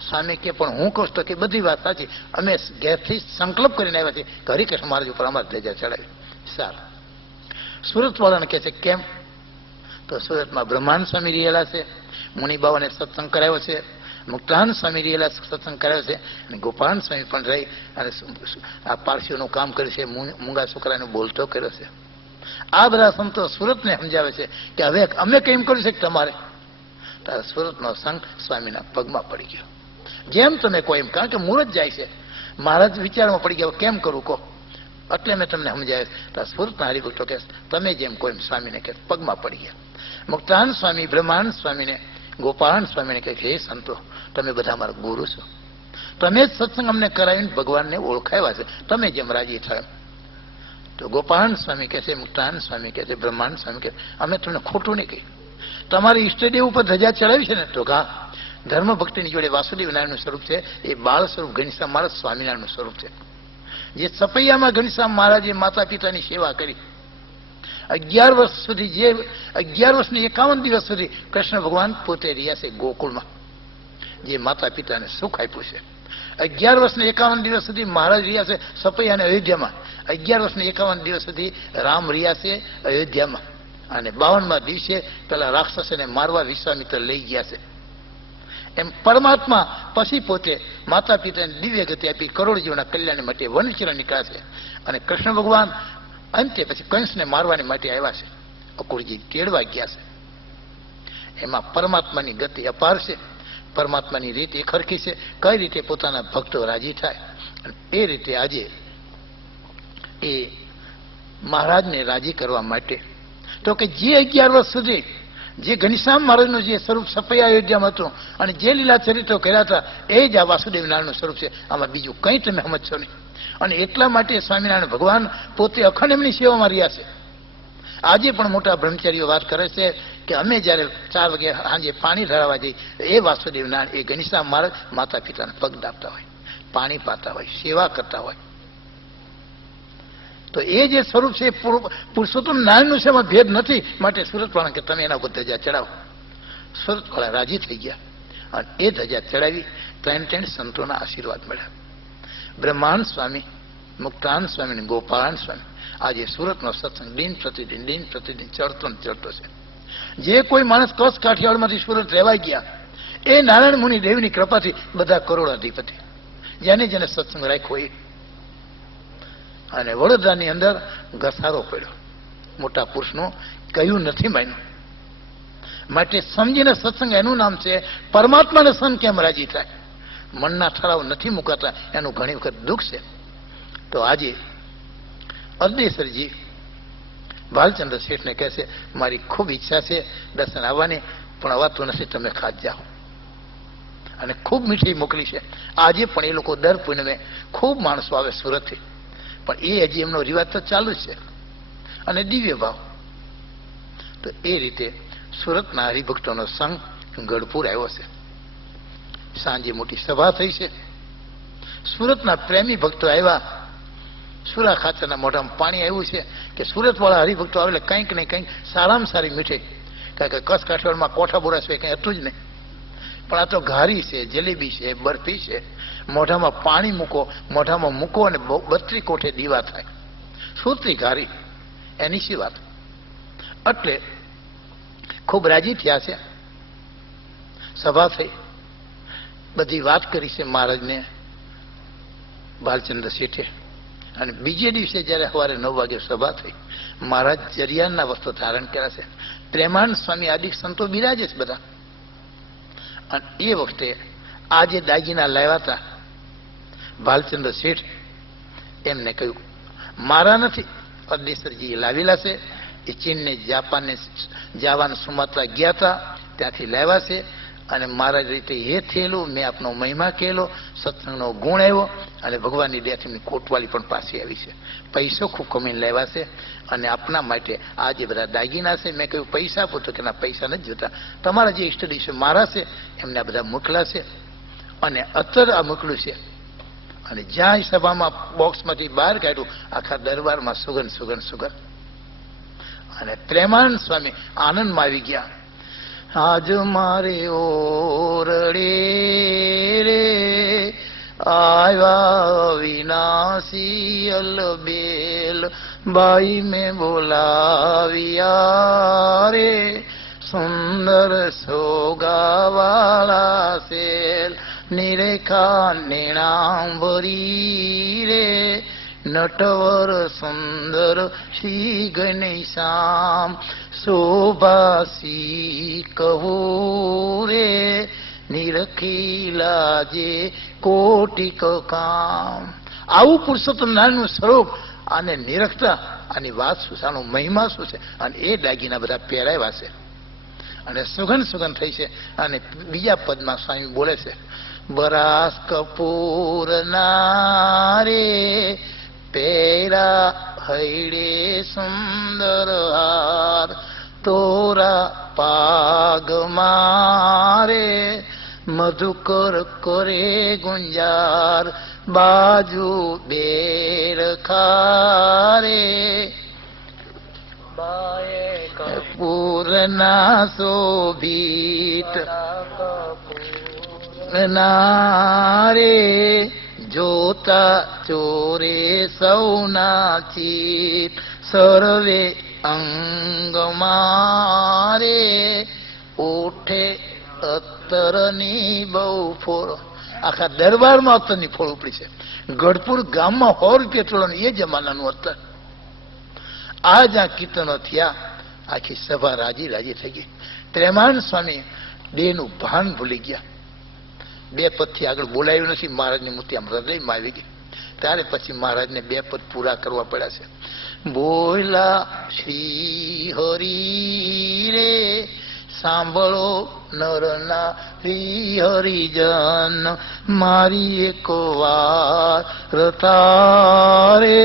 સ્વામી કે પણ હું કહું તો કે બધી વાત સાચી, અમે ઘેરથી સંકલ્પ કરીને આવ્યા છીએ કે હરિકૃષ્ણ મહારાજ ઉપર અમારે ધજા ચડાવી. સારું. સુરત વાળાને કહે છે કેમ? તો સુરતમાં બ્રહ્માંડ સ્વામી રહેલા છે, મુનિબાવાને સત્સંગ કરાવ્યો છે, મુક્તાનંદ સ્વામી રહેલા સત્સંગ કરાવ્યો છે, અને ગોપાળાન સ્વામી પણ રહી અને આ પારસીઓનું કામ કર્યું છે, મૂંગા છોકરાને બોલતો કર્યો છે. આ બધા સંતો સુરતને સમજાવે છે કે હવે અમે કેમ કર્યું છે કે તમારે. તારે સુરતનો સંઘ સ્વામીના પગમાં પડી ગયો. જેમ તમે કહો એમ, કારણ કે મુહૂર્ત જાય છે. મહારાજ વિચારમાં પડી ગયો કેમ કરું કહો, એટલે મેં તમને સમજાવે. તો સુરતના હરિભક્તો કે તમે જેમ કહો એમ સ્વામીને કે પગમાં પડી ગયા. મુક્તાનંદ સ્વામી બ્રહ્માંડ સ્વામીને, ગોપાળાન સ્વામીને કહે હે સંતો, તમે બધા મારા ગુરુ છો, તમે જ સત્સંગ અમને કરાવીને ભગવાનને ઓળખાવ્યા છે, તમે જેમ રાજી થાય. તો ગોપાળાન સ્વામી કહે છે, મુક્તાનંદ સ્વામી કહે છે, બ્રહ્માંડ સ્વામી કહે અમે તમને ખોટું નહીં કહી. તમારી ઈષ્ટદેવ ઉપર ધજા ચડાવી છે ને? તો હા, ધર્મ ભક્તિની જોડે વાસુદેવ નારાયણનું સ્વરૂપ છે, એ બાળ સ્વરૂપ ઘનશ્યામ મહારાજ સ્વામિનારાયણનું સ્વરૂપ છે. જે સપૈયામાં ઘનશ્યામ મહારાજે માતા પિતાની સેવા કરી, 11 વર્ષ સુધી, જે 11 વર્ષની 51 દિવસ સુધી કૃષ્ણ ભગવાન પોતે રહ્યા છે ગોકુળમાં, જે માતા પિતાને સુખ આપ્યું છે. 11 વર્ષને 51 દિવસ સુધી મહારાજ રહ્યા છે સપૈયા અને અયોધ્યામાં. 11 વર્ષને 51 દિવસ સુધી રામ રહ્યા છે અયોધ્યામાં. અને 52મા દિવસે પેલા રાક્ષસને મારવા વિશ્વામિત્ર લઈ ગયા છે. એમ પરમાત્મા પછી પોતે માતા પિતાને દિવ્ય ગતિ આપી કરોડ જીવના કલ્યાણ માટે વનચરણ નીકળ્યા છે. અને કૃષ્ણ ભગવાન અંતે પછી કંસને મારવાની માટે આવ્યા છે. અકુળજી તેડવા ગયા છે. એમાં પરમાત્માની ગતિ અપાર છે. પરમાત્માની રીત એ ખરખી છે, કઈ રીતે પોતાના ભક્તો રાજી થાય. એ રીતે આજે એ મહારાજને રાજી કરવા માટે તો કે જે 11 વર્ષ સુધી જે ઘનશ્યામ મહારાજનું જે સ્વરૂપ સપૈયા અયોધ્યામાં હતું અને જે લીલા ચરિત્રો કર્યા હતા, એ જ આ વાસુદેવ નારાયણનું સ્વરૂપ છે. આમાં બીજું કંઈ તમે સમજશો નહીં. અને એટલા માટે સ્વામિનારાયણ ભગવાન પોતે અખંડ એમની સેવામાં રહ્યા છે. આજે પણ મોટા બ્રહ્મચારીઓ વાત કરે છે કે અમે જયારે 4 વાગે સાંજે પાણી ઢાળવા જઈએ, એ વાસુદેવ નારાયણ, એ ઘનશ્યામ મહારાજ માતા પિતાને પગ દાબતા હોય, પાણી પાતા હોય, સેવા કરતા હોય. તો એ જે સ્વરૂપ છે પુરુષોત્તમ નારાયણનું છે, એમાં ભેદ નથી. માટે સુરતવાળા કે તમે એના ઉપર ધજા ચડાવો. સુરતવાળા રાજી થઈ ગયા અને એ ધજા ચડાવી. 3 સંતોના આશીર્વાદ મળ્યા. બ્રહ્માંડ સ્વામી, મુક્તાનંદ સ્વામી અને ગોપાળાન સ્વામી. આજે સુરતનો સત્સંગ દિન પ્રતિદિન ચડતો ને ચડતો છે. જે કોઈ માણસ કચ્છ કાઠિયાવાડમાંથી સુરત રહેવાઈ ગયા, એ નારાયણ મુનિ દેવની કૃપાથી બધા કરોડાધિપતિ, જેને સત્સંગ રાખ્યો એ. અને વડોદરાની અંદર ઘસારો પડ્યો મોટા પુરુષનો, કયું નથી માન્યું. માટે સમજીને સત્સંગ એનું નામ છે પરમાત્માને સંત કેમ રાજી થાય. મનના ઠરાવ નથી મુકાતા, એનું ઘણી વખત દુઃખ છે. તો આજે અરદેસરજી ભાલચંદ્ર શેઠને કહે છે, મારી ખૂબ ઈચ્છા છે દર્શન આવવાની, પણ અવાતું નથી, તમે ખાત જાઓ. અને ખૂબ મીઠાઈ મોકલી છે. આજે પણ એ લોકો દર પૂનમે ખૂબ માણસો આવે સુરતથી, પણ એ હજી એમનો રિવાજ તો ચાલુ જ છે. અને દિવ્ય ભાવ. તો એ રીતે સુરતના હરિભક્તોનો સંઘ ગઢપુર આવ્યો છે. સાંજે મોટી સભા થઈ છે. સુરતના પ્રેમી ભક્તો આવ્યા. સુરા ખાચરના મોઢામાં પાણી આવ્યું છે કે સુરત વાળા હરિભક્તો આવે એટલે કંઈક ને કંઈક સારામાં સારી મીઠાઈ. કારણ કે કચ્છ કાઠિયાવાડમાં કોઠા બોરા છે કંઈ હતું જ નહીં, પણ આ તો ઘારી છે, જલેબી છે, બરફી છે. મોઢામાં પાણી મૂકો, મોઢામાં મૂકો અને 32 કોઠે દીવા થાય. સુરતી ઘારી એની શી વાત. એટલે ખૂબ રાજી થયા છે. સભા થઈ, બધી વાત કરી છે મહારાજને ભાલચંદ્ર શેઠે. અને બીજે દિવસે જયારે સવારે 9 વાગે સભા થઈ, મહારાજ જરિયાના વસ્ત્રો ધારણ કર્યા છે. પ્રેમાનંદ સ્વામી આદિ સંતો બિરાજે છે બધા. અને એ વખતે આ જે દાગીના લાવ્યા હતા ભાલચંદ્ર શેઠ, એમને કહ્યું મારા નથી, અદેસરજી લાવેલા છે. એ ચીનને, જાપાનને, જાવાન, સુમાત્રા ગયા હતા, ત્યાંથી લાવ્યા છે. અને મારા રીતે એ થયેલું, મેં આપનો મહિમા કહેલો, સત્સંગનો ગુણ આવ્યો, અને ભગવાનની દયાથી કોટવાલી પણ પાછી આવી છે. પૈસો ખૂબ કમીને લાવ્યા છે, અને આપના માટે આ જે બધા દાગીના છે, મેં કહ્યું પૈસા આપો, તો કે ના પૈસા નથી જોતા, તમારા જે ઇષ્ટદી છે મારા છે એમને આ બધા મોકલા છે. અને અત્તર આ મોકલ્યું છે. અને જ્યાં સભામાં બોક્સમાંથી બહાર કાઢ્યું, આખા દરબારમાં સુગંધ સુગંધ સુગંધ. અને પ્રેમાનંદ સ્વામી આનંદમાં આવી ગયા. આજ મારે ઓરડે રે આવ્યા વિનાશી અલબેલ, બાઈ મેં બોલાવ્યા રે સુંદર સોગાવાળા સેલ, નિરેખા નેણાંબરી રે નટવર સુંદર શ્રી ઘનશ્યામ, શોભાસી કહું રે નિરખીલા જે કોટિક કામ. આવું પુરુષોત્તમ નારાયણનું સ્વરૂપ, આને નિરખતા, આની વાત શું છે, આનો મહિમા શું છે. અને એ દાગીના બધા પહેરાવ્યા છે. અને સુગંધ સુગંધ થઈ છે. અને બીજા પદમાં સ્વામી બોલે છે, બરાસ કપૂર નારે પેરા હૈડે સુંદર હાર, તોરા પાગ મારે મધુકર કરે ગુંજાર, બાજુ બેર ખારે પૂરના શોભિત નારે, જોતા ચોરે સૌના ચિત, સર્વે અંગ મારે ઓઠે અત્તરની બહુ ફોડ. આખા દરબારમાં અત્તરની ફોડ ઉપડી છે. ગઢપુર ગામમાં 100 રૂપિયા તોડવાનું એ જમાનાનું અત્તર. આ જ્યાં કીર્તનો થયા, આખી સભા રાજી રાજી થઈ ગઈ. પ્રેમાનંદ સ્વામી દેહનું ભાન ભૂલી ગયા. 2 પદથી આગળ બોલાયું નથી. મહારાજની મૂર્તિ આમ હૃદયમાં આવી ગઈ. ત્યારે પછી મહારાજને 2 પદ પૂરા કરવા પડ્યા છે. બોલા શ્રી હરિ રે સાંભળો નરના શ્રી હરિજન, મારી એક વાર તારે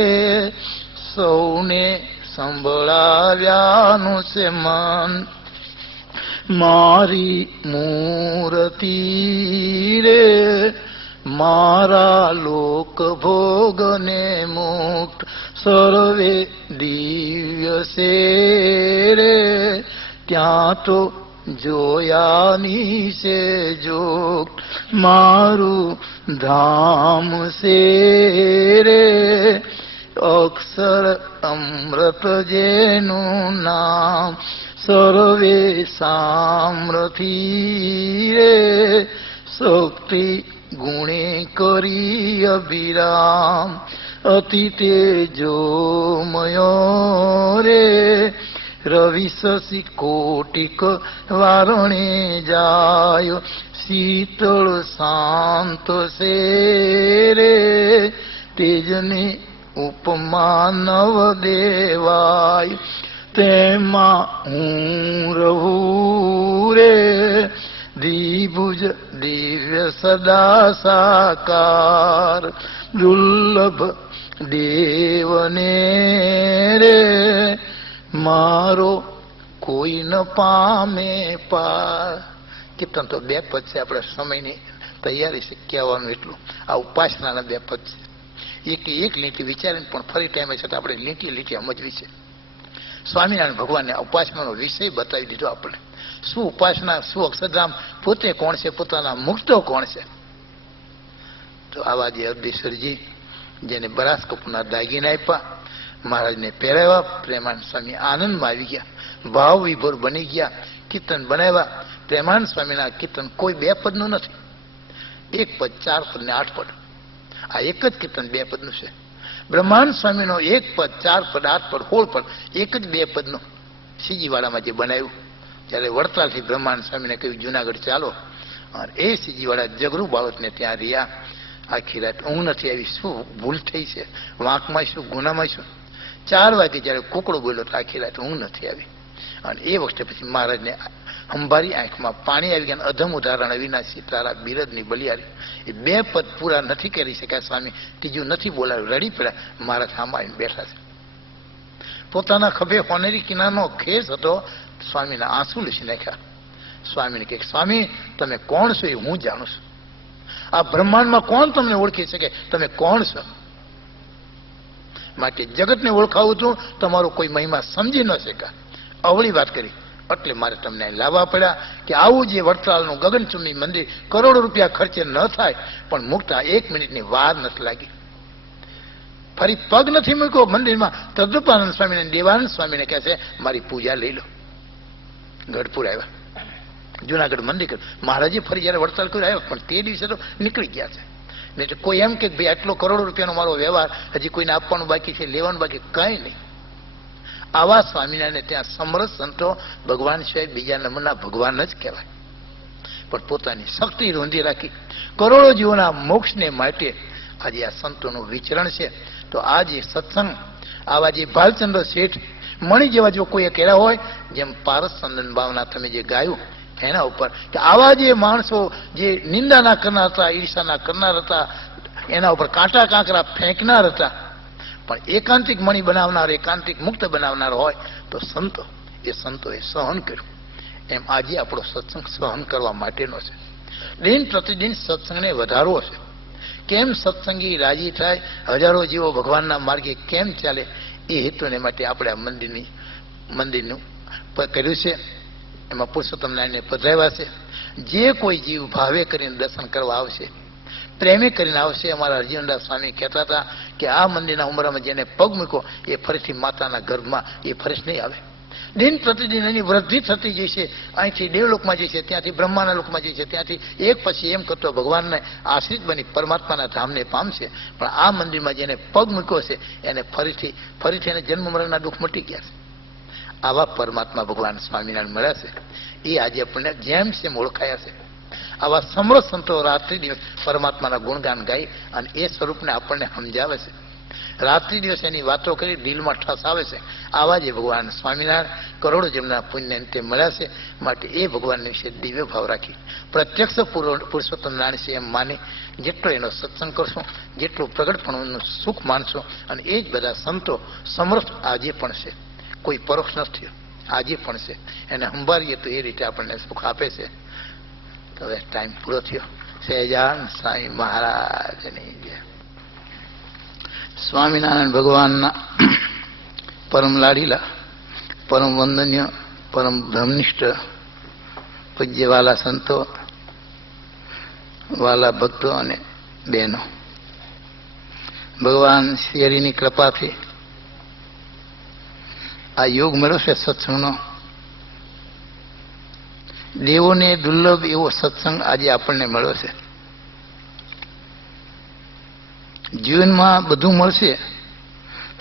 સૌને સંભળાવ્યાનું છે મન, મારી મૂર્તિ રે મારા લોક ભોગને મુક્ત, સર્વે દિવ્ય છે રે ત્યાં તો જોયાની છે જોગ, મારું ધામ છે રે અક્ષર અમૃત જેનું નામ, સર્વે સામ્રથી રે શક્તિ ગુણે કરી અભિરામ, અતિ તેજોમયો રે રવિ શશી કોટિક વારણે જાય, શીતળ શાંત છે રે તેજને ઉપમા નવ દેવાય, તેમાં હું રહું રે, દ્વિભુજ દિવ્ય સદા સાકાર, દુર્લભ દેવને રે, મારો કોઈ ન પામે પાર. કીર્તન તો બે પદ છે, આપણે સમયની તૈયારી છે કહેવાનું એટલું. આ ઉપાસનાના બે પદ છે. એક લીટી વિચારીને પણ ફરી ટાઈમે છતાં આપણે લીટી સમજવી છે. સ્વામિનારાયણ ભગવાનને ઉપાસનાનો વિષય બતાવી દીધો આપણને. શું ઉપાસના, શું અક્ષરધામ, પોતે કોણ છે, પોતાના મુક્તો કોણ છે. તો આવા જે અરબીસરજી જેને બરાસ કપૂરના દાગીના આપ્યા, મહારાજને પહેરાવ્યા, પ્રેમાનંદ સ્વામી આનંદમાં આવી ગયા, ભાવ વિભોર બની ગયા, કીર્તન બનાવ્યા. પ્રેમાનંદ સ્વામીના કીર્તન કોઈ બે પદનું નથી, એક પદ, 4 પદ ને 8 પદ. આ એક જ કીર્તન બે પદનું છે. બ્રહ્માનંદ સ્વામીનો એક પદ, 4 પદ, 8 પદ, 16 પદ, એક જ બે પદનું સીજીવાડામાં જે બનાવ્યું. ત્યારે વડતાલથી બ્રહ્માનંદ સ્વામીને કહ્યું જુનાગઢ ચાલો. અને એ સીજીવાડા જગરૂ બાળકને ત્યાં રહ્યા. આખી રાત ઊંઘ નથી આવી. શું ભૂલ થઈ છે, વાંકમાં શું, ગુનામાં શું? 4 વાગે જયારે કુકડો બોલ્યો તો આખી રાત ઊંઘ નથી આવી. અને એ વખતે પછી મહારાજને અંબારી આંખમાં પાણી આવી ગયા. અધમ ઉદાહરણ અવિનાશી તારા બિરદની બલિયારી. એ બે પદ પૂરા નથી કરી શક્યા સ્વામી. ત્રીજું નથી બોલાવ્યું, રડી પડ્યા. મહારાજ સાંભળીને બેઠા છે. પોતાના ખભે હોનેરી કિનારનો ખેસ હતો, સ્વામીના આંસુ લસી નાખ્યા. સ્વામીને કહે, સ્વામી તમે કોણ છો એ હું જાણું છું. આ બ્રહ્માંડમાં કોણ તમને ઓળખી શકે, તમે કોણ છો? માટે જગતને ઓળખાવું છું, તમારો કોઈ મહિમા સમજી ન શકા. અવળી વાત કરી એટલે મારે તમને લાવવા પડ્યા કે આવું જે વડતાલનું ગગનચુંબી મંદિર કરોડો રૂપિયા ખર્ચે ન થાય, પણ મુકતા 1 મિનિટની વાર નથી લાગી. ફરી પગ નથી મૂક્યો મંદિરમાં. તદ્રુપાનંદ સ્વામીને દેવાનંદ સ્વામીને કહે છે મારી પૂજા લઈ લો. ગઢપુર આવ્યા, જુનાગઢ મંદિર. મહારાજે ફરી જયારે વડતાલ કર્યું આવ્યો, પણ તે દિવસે તો નીકળી ગયા છે. નહીં તો કોઈ એમ કે ભાઈ આટલો કરોડો રૂપિયાનો મારો વ્યવહાર, હજી કોઈને આપવાનું બાકી છે, લેવાનું બાકી, કઈ નહીં. આવા સ્વામિનારાયણ ત્યાં સમરસ સંતો ભગવાન સિવાય બીજા નંબરના ભગવાન જ કહેવાય. પણ પોતાની શક્તિ રૂંધી રાખી કરોડો જીવોના મોક્ષને માટે આજે આ સંતોનું વિચરણ છે. તો આ જે સત્સંગ, આવા જે ભાલચંદ્ર શેઠ મણી જેવા જો કોઈ કર્યા હોય, જેમ પારસ ચંદન ભાવના તમે જે ગાયું એના ઉપર, કે આવા જે માણસો જે નિંદાના કરનાર હતા, ઈર્ષાના કરનાર હતા, એના ઉપર કાંટા કાંકરા ફેંકનાર હતા, પણ એકાંતિક મણી બનાવનાર, એકાંતિક મુક્ત બનાવનાર હોય તો સંતોએ સહન કર્યું. એમ આજે આપણો સત્સંગ સહન કરવા માટેનો છે. દિન પ્રતિદિન સત્સંગને વધારવો છે. કેમ સત્સંગી રાજી થાય, હજારો જીવો ભગવાનના માર્ગે કેમ ચાલે, એ હેતુને માટે આપણે આ મંદિરનું કર્યું છે. એમાં પુરુષોત્તમ નારાયણને પધરાવ્યા છે. જે કોઈ જીવ ભાવે કરીને દર્શન કરવા આવશે, પ્રેમે કરીને આવશે. અમારા હરજીવનદાસ સ્વામી કહેતા હતા કે આ મંદિરના ઉંબરામાં જેને પગ મૂક્યો એ ફરીથી માતાના ગર્ભમાં એ ફરી નહીં આવે. દિન પ્રતિદિન એની વૃદ્ધિ થતી જશે. અહીંથી દેવલોકમાં જશે, ત્યાંથી બ્રહ્માના લોકમાં જશે, ત્યાંથી એક પછી એમ કરતો ભગવાનને આશ્રિત બની પરમાત્માના ધામને પામશે. પણ આ મંદિરમાં જેને પગ મૂક્યો છે એને ફરીથી એને જન્મ મરણના દુઃખ મટી ગયા છે. આવા પરમાત્મા ભગવાન સ્વામિનારાયણ મળ્યા છે. એ આજે આપણને જેમ સેમ ઓળખાયા છે. આવા સમૃદ્ધ સંતો રાત્રિ દિવસ પરમાત્માના ગુણગાન ગાઈ અને એ સ્વરૂપને આપણને સમજાવે છે. રાત્રિ દિવસ એની વાતો કરી દિલમાં ઠસ આવે છે. આવા જે ભગવાન સ્વામિનારાયણ કરોડો જન્મના પુણ્ય તે મળ્યા છે. માટે એ ભગવાન વિશે દિવ્ય ભાવ રાખી પ્રત્યક્ષ પુરુષોત્તમ નારાયણ છે એમ માની જેટલો એનો સત્સંગ કરશો, જેટલું પ્રગટપણું સુખ માનશો. અને એ જ બધા સંતો સમર્થ આજે પણ છે, કોઈ પરોક્ષ નથી, આજે પણ છે. એને સંભાળીએ તો એ રીતે આપણને સુખ આપે છે. હવે ટાઈમ પૂરો થયો. સહેજાન સ્વામી મહારાજની જય. સ્વામિનારાયણ ભગવાનના પરમ લાડીલા, પરમ વંદનીય, પરમ બ્રહ્મનિષ્ઠ પૂજ્ય વાલા સંતો, વાલા ભક્તો અને બહેનો, ભગવાન શ્રી હરિની કૃપાથી આ યોગ મળ્યો છે સત્સંગનો. દેવોને દુર્લભ એવો સત્સંગ આજે આપણને મળ્યો છે. જીવનમાં બધું મળશે,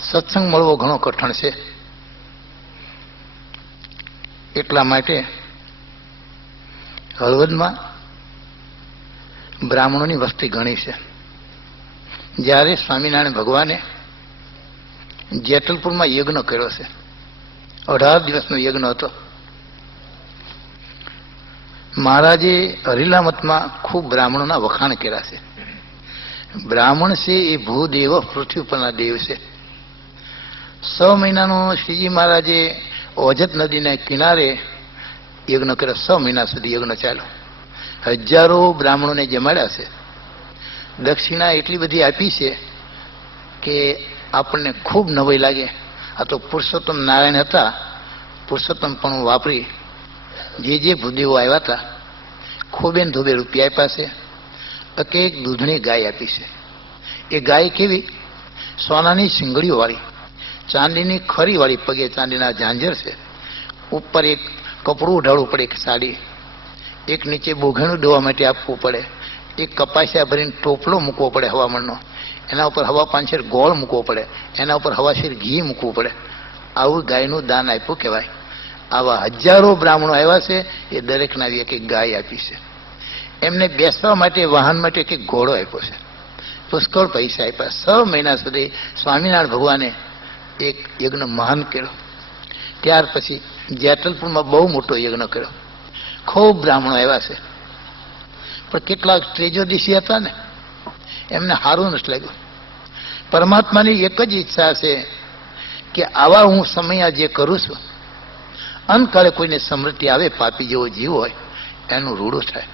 સત્સંગ મળવો ઘણો કઠણ છે. એટલા માટે હળવદમાં બ્રાહ્મણોની વસ્તી ઘણી છે. જ્યારે સ્વામિનારાયણ ભગવાને જેતલપુરમાં યજ્ઞ કર્યો છે, 18 દિવસનો યજ્ઞ હતો. મહારાજે હરિલામતમાં ખૂબ બ્રાહ્મણોના વખાણ કર્યા છે. બ્રાહ્મણ છે એ ભૂદેવ, પૃથ્વી પરના દેવ છે. 6 મહિનાનો શ્રીજી મહારાજે ઓજત નદીના કિનારે યજ્ઞ કર્યો. 6 મહિના સુધી યજ્ઞ ચાલ્યો. હજારો બ્રાહ્મણોને જમાડ્યા છે. દક્ષિણા એટલી બધી આપી છે કે આપણને ખૂબ નવાઈ લાગે. આ તો પુરુષોત્તમ નારાયણ હતા. પુરુષોત્તમ પણ વાપરી જે ભૂદેવો આવ્યા હતા ખૂબે ધોબે રૂપિયા આપ્યા છે. એક દૂધની ગાય આપી છે. એ ગાય કેવી? સોનાની શીંગડીઓ વાળી, ચાંદીની ખરી વાળી, પગે ચાંદીના ઝાંઝર છે, ઉપર એક કપડું ઉઢાડવું પડે, એક સાડી, એક નીચે બોઘાણું ડોવા માટે આપવું પડે, એક કપાસિયા ભરીને ટોપલો મૂકવો પડે હવામણનો, એના ઉપર હવા પાંચેર ગોળ મૂકવો પડે, એના ઉપર હવાશેર ઘી મૂકવું પડે. આવું ગાયનું દાન આપ્યું કહેવાય. આવા હજારો બ્રાહ્મણો આવ્યા છે. એ દરેકના એક એક ગાય આપી છે. એમને બેસવા માટે, વાહન માટે એક ઘોડો આપ્યો છે. પુષ્કળ પૈસા આપ્યા. 6 મહિના સુધી સ્વામિનારાયણ ભગવાને એક યજ્ઞ મહાન કર્યો. ત્યાર પછી જેતલપુરમાં બહુ મોટો યજ્ઞ કર્યો. ખૂબ બ્રાહ્મણો આવ્યા છે. પણ કેટલાક ત્રેજોદિશી હતા ને, એમને સારું નથી લાગ્યું. પરમાત્માની એક જ ઈચ્છા છે કે આવા હું સમય જે કરું છું, અંતકાળે કોઈને સમૃદ્ધિ આવે, પાપી જેવો જીવ હોય એનું રૂડું થાય.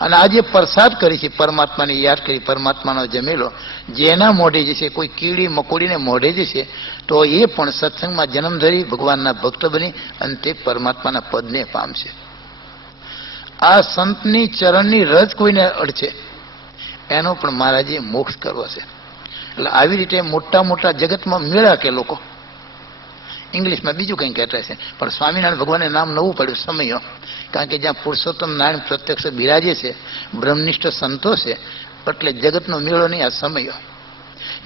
અને આજે પ્રસાદ કરી છે, પરમાત્માને યાદ કરી, પરમાત્માનો જમેલો જેના મોઢે જશે, કોઈ કીડી મકોડીને મોઢે જશે તો એ પણ સત્સંગમાં જન્મ ધરી ભગવાનના ભક્ત બની અને તે પરમાત્માના પદને પામશે. આ સંતની ચરણની રજ કોઈને અડશે એનો પણ મહારાજે મોક્ષ કરવો છે. એટલે આવી રીતે મોટા મોટા જગતમાં મેળા કે લોકો ઇંગ્લિશમાં બીજું કંઈ કહેતા છે, પણ સ્વામિનારાયણ ભગવાને નામ નવું પડ્યું સમયો. કારણ કે જ્યાં પુરુષોત્તમ નારાયણ પ્રત્યક્ષ બિરાજે છે, બ્રહ્મનિષ્ઠ સંતો છે, એટલે જગતનો મેળો નહીં, આ સમયો.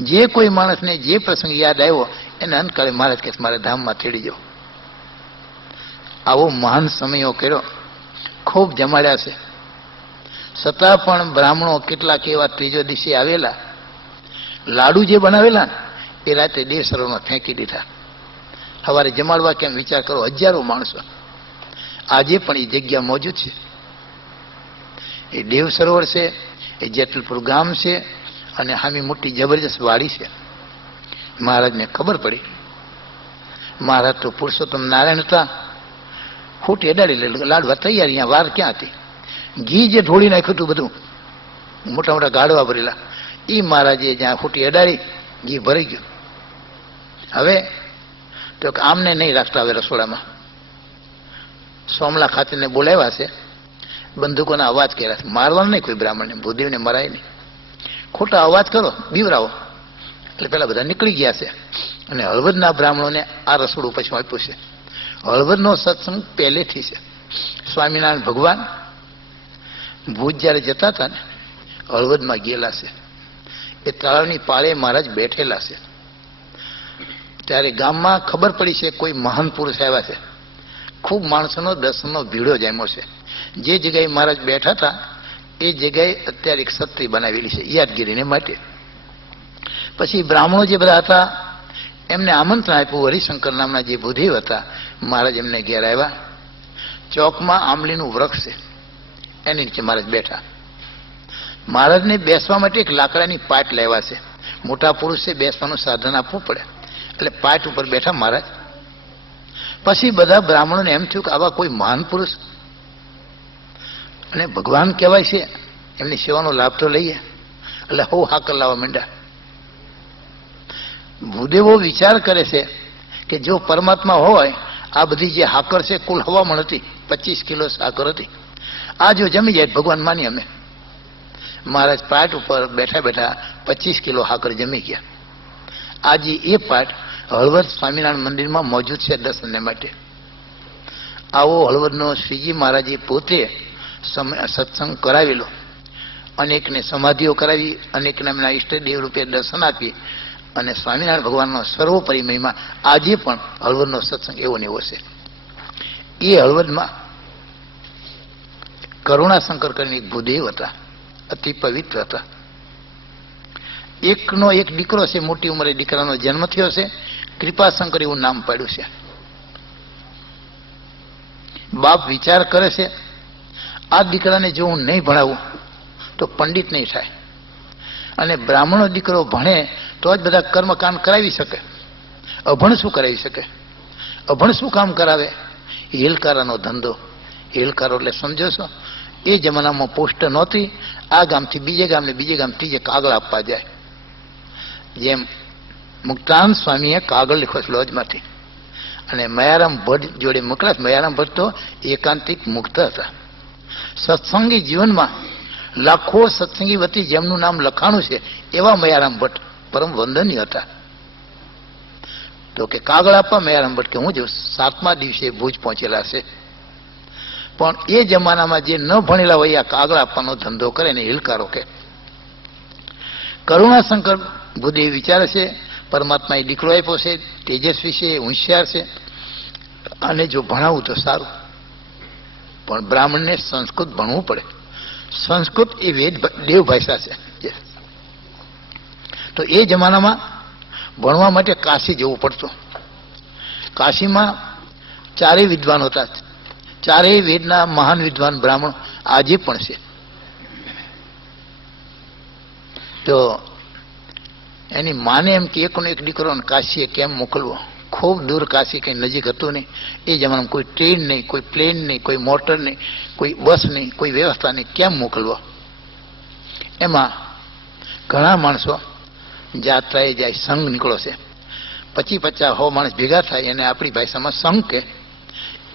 જે કોઈ માણસને જે પ્રસંગ યાદ આવ્યો એને અંતકાળે મહારાજ કે મારે ધામમાં તેડી જાઓ. આવો મહાન સમયો કર્યો. ખૂબ જમાડ્યા છે. છતાં પણ બ્રાહ્મણો કેટલાક એવા ત્રીજો દિવસે આવેલા, લાડુ જે બનાવેલા ને એ રાતે દેવ સરોવરમાં ફેંકી દીધા. સવારે જમાડવા કેમ વિચાર કરો, હજારો માણસો. આજે પણ એ જગ્યા મોજૂદ છે. એ દેવ સરોવર છે, એ જેતલપુર ગામ છે, અને સામી મોટી જબરજસ્ત વાડી છે. મહારાજને ખબર પડી. મહારાજ તો પુરુષોત્તમ નારાયણ હતા. ખૂટી અડાડી લાડવા તૈયાર. અહીંયા વાર ક્યાં હતી? ઘી જે ઢોળી નાખ્યું હતું બધું, મોટા મોટા ગાડવા ભરેલા, એ મહારાજે જ્યાં ખૂટી અડાડી ઘી ભરી ગયું. હવે તો આમને નહીં રાખતા. હવે રસોડામાં સોમલા ખાતેને બોલાવ્યા છે. બંદૂકોના અવાજ કર્યા છે. મારવાનું નહીં કોઈ બ્રાહ્મણને, ભૂદેવને મરાય નહીં. ખોટા અવાજ કરો, બીવરાવો. એટલે પેલા બધા નીકળી ગયા છે. અને હળવદના બ્રાહ્મણોને આ રસોડું પછી આપ્યું છે. હળવદનો સત્સંગ પહેલેથી છે. સ્વામિનારાયણ ભગવાન ભુજ જ્યારે જતા હતા ને, હળવદમાં ગયેલા છે. એ તળાવની પાળે મહારાજ બેઠેલા છે. ત્યારે ગામમાં ખબર પડી છે કોઈ મહાન પુરુષ આવ્યા છે. ખૂબ માણસોનો દર્શનનો ભીડો જામ્યો છે. જે જગ્યાએ મહારાજ બેઠા હતા એ જગ્યાએ અત્યારે એક સત્રી બનાવેલી છે યાદગીરીને માટે. પછી બ્રાહ્મણો જે બધા હતા એમને આમંત્રણ આપ્યું. હરિશંકર નામના જે ભૂદેવ હતા, મહારાજ એમને ઘેર આવ્યા. ચોકમાં આંબલીનું વૃક્ષ છે, એની નીચે મહારાજ બેઠા. મહારાજને બેસવા માટે એક લાકડાની પાટ લેવા છે. મોટા પુરુષ છે, બેસવાનું સાધન આપવું પડે, એટલે પાટ ઉપર બેઠા મહારાજ. પછી બધા બ્રાહ્મણોને એમ થયું કે આવા કોઈ મહાન પુરુષ અને ભગવાન કહેવાય છે, એમની સેવાનો લાભ તો લઈએ. એટલે હો હાકર લાવવા માંડ્યા. ભૂદેવો વિચાર કરે છે કે જો પરમાત્મા હોય, આ બધી જે હાકર છે કુલ હવામણ હતી, 25 કિલો સાકર હતી. આ જો જમી જાય ભગવાન માની અમે. મહારાજ પાટ ઉપર બેઠા બેઠા 25 કિલો હાકર જમી ગયા. આજે એ પાટ હળવદ સ્વામિનારાયણ મંદિરમાં મોજૂદ છે દર્શનને માટે. આવો હળવદનો શ્રીજી મહારાજે પોતે સત્સંગ કરાવેલો. અનેકને સમાધિઓ કરાવી, અનેકને એમના ઈષ્ટદેવ રૂપે દર્શન આપી. અને સ્વામિનારાયણ ભગવાનનો સર્વોપરી મહિમા આજે પણ હળવદનો સત્સંગ એવો ને એવો છે. એ હળવદમાં કરુણાશંકર કરીને એક ભૂદેવ હતા, અતિ પવિત્ર હતા. એકનો એક દીકરો છે, મોટી ઉંમરે દીકરાનો જન્મ થયો છે. કૃપાશંકર એવું નામ પાડ્યું છે. બાપ વિચાર કરે છે, આ દીકરાને જો હું નહીં ભણાવું તો પંડિત નહીં થાય, અને બ્રાહ્મણનો દીકરો ભણે તો જ બધા કર્મકાંડ કરાવી શકે, અભણ શું કરાવી શકે? અભણ શું કામ કરાવે? હેલકારાનો ધંધો. હેલકારો એટલે સમજો છો, એ જમાનામાં પોસ્ટ નહોતી, આ ગામથી બીજે ગામને, બીજે ગામ ત્રીજે કાગળ આપવા જાય. જેમ મુક્તાનંદ સ્વામીએ કાગળ લખ્યો છે લોજમાંથી, અને મયારામ ભટ્ટ જોડે મોકલ્યા. મયારામ ભટ્ટ તો એકાંતિક મુક્ત હતા. સત્સંગી જીવનમાં લાખો સત્સંગી વતી જેમનું નામ લખાણું છે એવા મયારામ ભટ્ટ પરમ વંદનીય હતા. તો કે કાગળ આપવા મયારામ ભટ્ટ કે હું જો 7મા દિવસે ભુજ પહોંચેલા છે. પણ એ જમાનામાં જે ન ભણેલા હોય આ કાગળ આપવાનો ધંધો કરે ને હિલકારો કે. કરુણાશંકર બુદ્ધિ વિચારે છે પરમાત્માએ દીકરો આપ્યો છે, તેજસ્વી છે, હોશિયાર છે, અને જો ભણાવું તો સારું. પણ બ્રાહ્મણને સંસ્કૃત ભણવું પડે. સંસ્કૃત એ દેવ ભાષા છે. તો એ જમાનામાં ભણવા માટે કાશી જવું પડતું. કાશીમાં ચારેય વિદ્વાન હતા, ચારેય વેદના મહાન વિદ્વાન બ્રાહ્મણ આજે પણ છે. તો એની માને એમ કે એકનો એક દીકરો કાશીએ કેમ મોકલવો? ખૂબ દૂર કાશી કંઈ નજીક હતું નહીં. એ જમાનામાં કોઈ ટ્રેન નહીં, કોઈ પ્લેન નહીં, કોઈ મોટર નહીં, કોઈ બસ નહીં, કોઈ વ્યવસ્થા નહીં, કેમ મોકલવો? એમાં ઘણા માણસો જાત્રાએ જાય, સંઘ નીકળો છે, 25-50 માણસ ભેગા થાય, અને આપણી ભાષામાં સંઘ કે.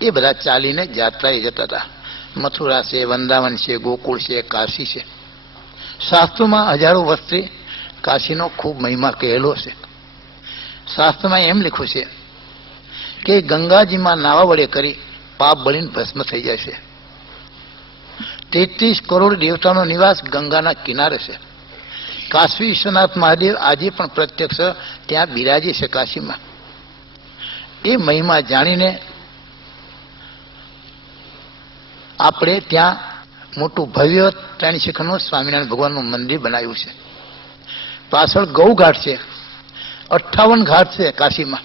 એ બધા ચાલીને જાત્રાએ જતા હતા. મથુરા છે, વૃંદાવન છે, ગોકુળ છે, કાશી છે. શાસ્ત્રોમાં હજારો વર્ષથી કાશીનો ખૂબ મહિમા કહેલો છે. શાસ્ત્રમાં એમ લખ્યું છે કે ગંગાજીમાં નાવા વડે કરી પાપ બળીને ભસ્મ થઈ જાય છે. 33 કરોડ દેવતાનો નિવાસ ગંગાના કિનારે છે. કાશી વિશ્વનાથ મહાદેવ આજે પણ પ્રત્યક્ષ ત્યાં બિરાજે છે કાશીમાં. એ મહિમા જાણીને આપણે ત્યાં મોટું ભવ્ય 3 શિખરનું સ્વામિનારાયણ ભગવાનનું મંદિર બનાવ્યું છે. પાછળ ગૌઘાટ છે, 58 ઘાટ છે કાશીમાં.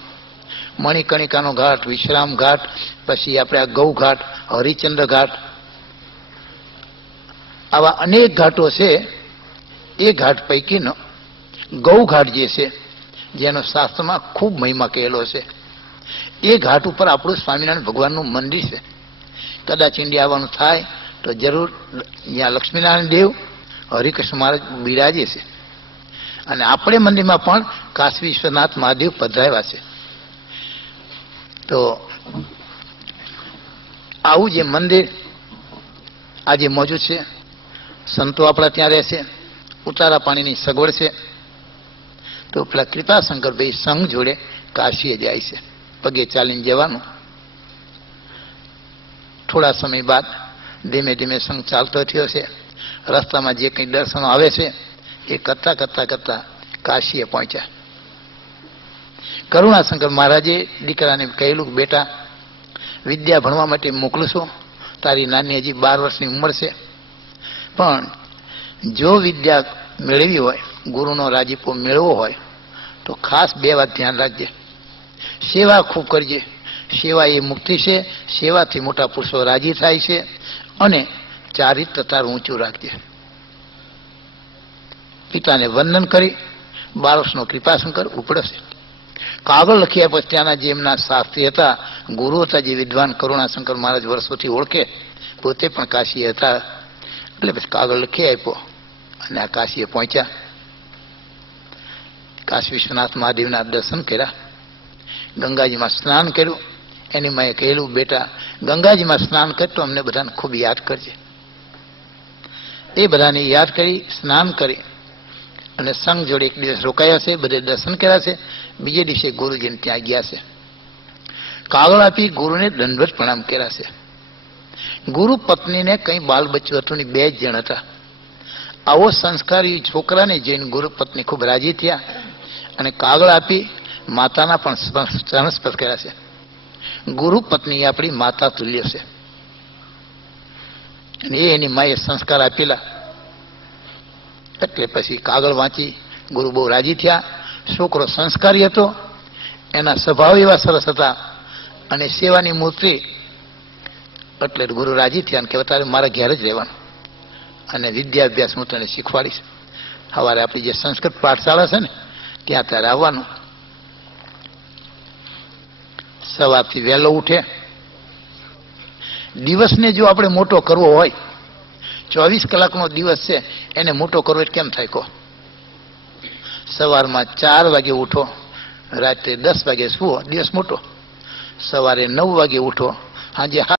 મણિકર્ણિકાનો ઘાટ, વિશ્રામ ઘાટ, પછી આપણે આ ગૌઘાટ, હરિચંદ્ર ઘાટ, આવા અનેક ઘાટો છે. એ ઘાટ પૈકીનો ગૌઘાટ જે છે, જેનો શાસ્ત્રમાં ખૂબ મહિમા કહેલો છે, એ ઘાટ ઉપર આપણું સ્વામિનારાયણ ભગવાનનું મંદિર છે. કદાચ ઇન્ડિયા આવવાનું થાય તો જરૂર ત્યાં લક્ષ્મીનારાયણ દેવ, હરિકૃષ્ણ મહારાજ બિરાજે છે. અને આપણે મંદિરમાં પણ કાશી વિશ્વનાથ મહાદેવ પધરાવ્યા છે. તો આવું જે મંદિર આજે મોજૂદ છે. સંતો આપણા ત્યાં રહેશે, ઉતારા પાણીની સગવડ છે. તો પેલા કૃપાશંકરભાઈ સંઘ જોડે કાશીએ જાય છે, પગે ચાલીને જવાનું. થોડા સમય બાદ ધીમે ધીમે સંઘ ચાલતો થયો છે. રસ્તામાં જે કંઈ દર્શનો આવે છે એ કરતા કરતા કરતા કાશીએ પહોંચ્યા. કરુણાશંકર મહારાજે દીકરાને કહેલું, બેટા વિદ્યા ભણવા માટે મોકલું છું, તારી નાની હજી 12 વર્ષની ઉંમર છે, પણ જો વિદ્યા મેળવી હોય, ગુરુનો રાજીપો મેળવો હોય તો ખાસ 2 વાત ધ્યાન રાખજે. સેવા ખૂબ કરજે. સેવા એ મુક્તિ છે. સેવાથી મોટા પુરુષો રાજી થાય છે. અને ચારિત્ર તારું ઊંચું રાખજે. પિતાને વંદન કરી 12 વર્ષનો કૃપાશંકર ઉપડશે. કાગળ લખ્યા પછી ત્યાંના જે એમના શાસ્ત્રી હતા, ગુરુ હતા, જે વિદ્વાન કરુણાશંકર મહારાજ વર્ષોથી ઓળખે, પોતે પણ કાશી હતા, એટલે પછી કાગળ લખી આપ્યો અને આ કાશીએ પહોંચ્યા. કાશી વિશ્વનાથ મહાદેવના દર્શન કર્યા, ગંગાજીમાં સ્નાન કર્યું. એની માએ કહેલું, બેટા ગંગાજીમાં સ્નાન કરતો અમને બધાને ખૂબ યાદ કરજે. એ બધાને યાદ કરી સ્નાન કરી અને સંઘ જોડે 1 દિવસ રોકાયા છે, બધે દર્શન કર્યા છે. બીજે દિવસે ગુરુજીને ત્યાં ગયા છે. કાગળ આપી ગુરુને દંડવત પ્રણામ કર્યા છે. ગુરુ પત્નીને કંઈ બાલ બચ્ચું હતું નહીં, 2 જ જણ હતા. આવો સંસ્કારી છોકરાને જોઈને ગુરુ પત્ની ખૂબ રાજી થયા અને કાગળ આપી માતાના પણ ચરણ સ્પર્શ કર્યા છે. ગુરુ પત્ની આપણી માતા તુલ્ય છે. અને એની માએ સંસ્કાર આપેલા. એટલે પછી કાગળ વાંચી ગુરુ બહુ રાજી થયા. છોકરો સંસ્કારી હતો, એના સ્વભાવ એવા સરસ હતા, અને સેવાની મૂર્તિ એટલે ગુરુ રાજી થયા કે તારે મારા ઘેર જ રહેવાનું અને વિદ્યાભ્યાસ હું તને શીખવાડીશ. સવારે આપણી જે સંસ્કૃત પાઠશાળા છે ને ત્યાં તારે આવવાનું. સવારથી વહેલો ઉઠે. દિવસને જો આપણે મોટો કરવો હોય, 24 કલાકનો દિવસ છે એને મોટો કરવો એટલે કેમ થાય કહો? સવારમાં 4 વાગે ઉઠો, રાત્રે 10 વાગે સુવો, દિવસ મોટો. સવારે 9 વાગે ઉઠો, સાંજે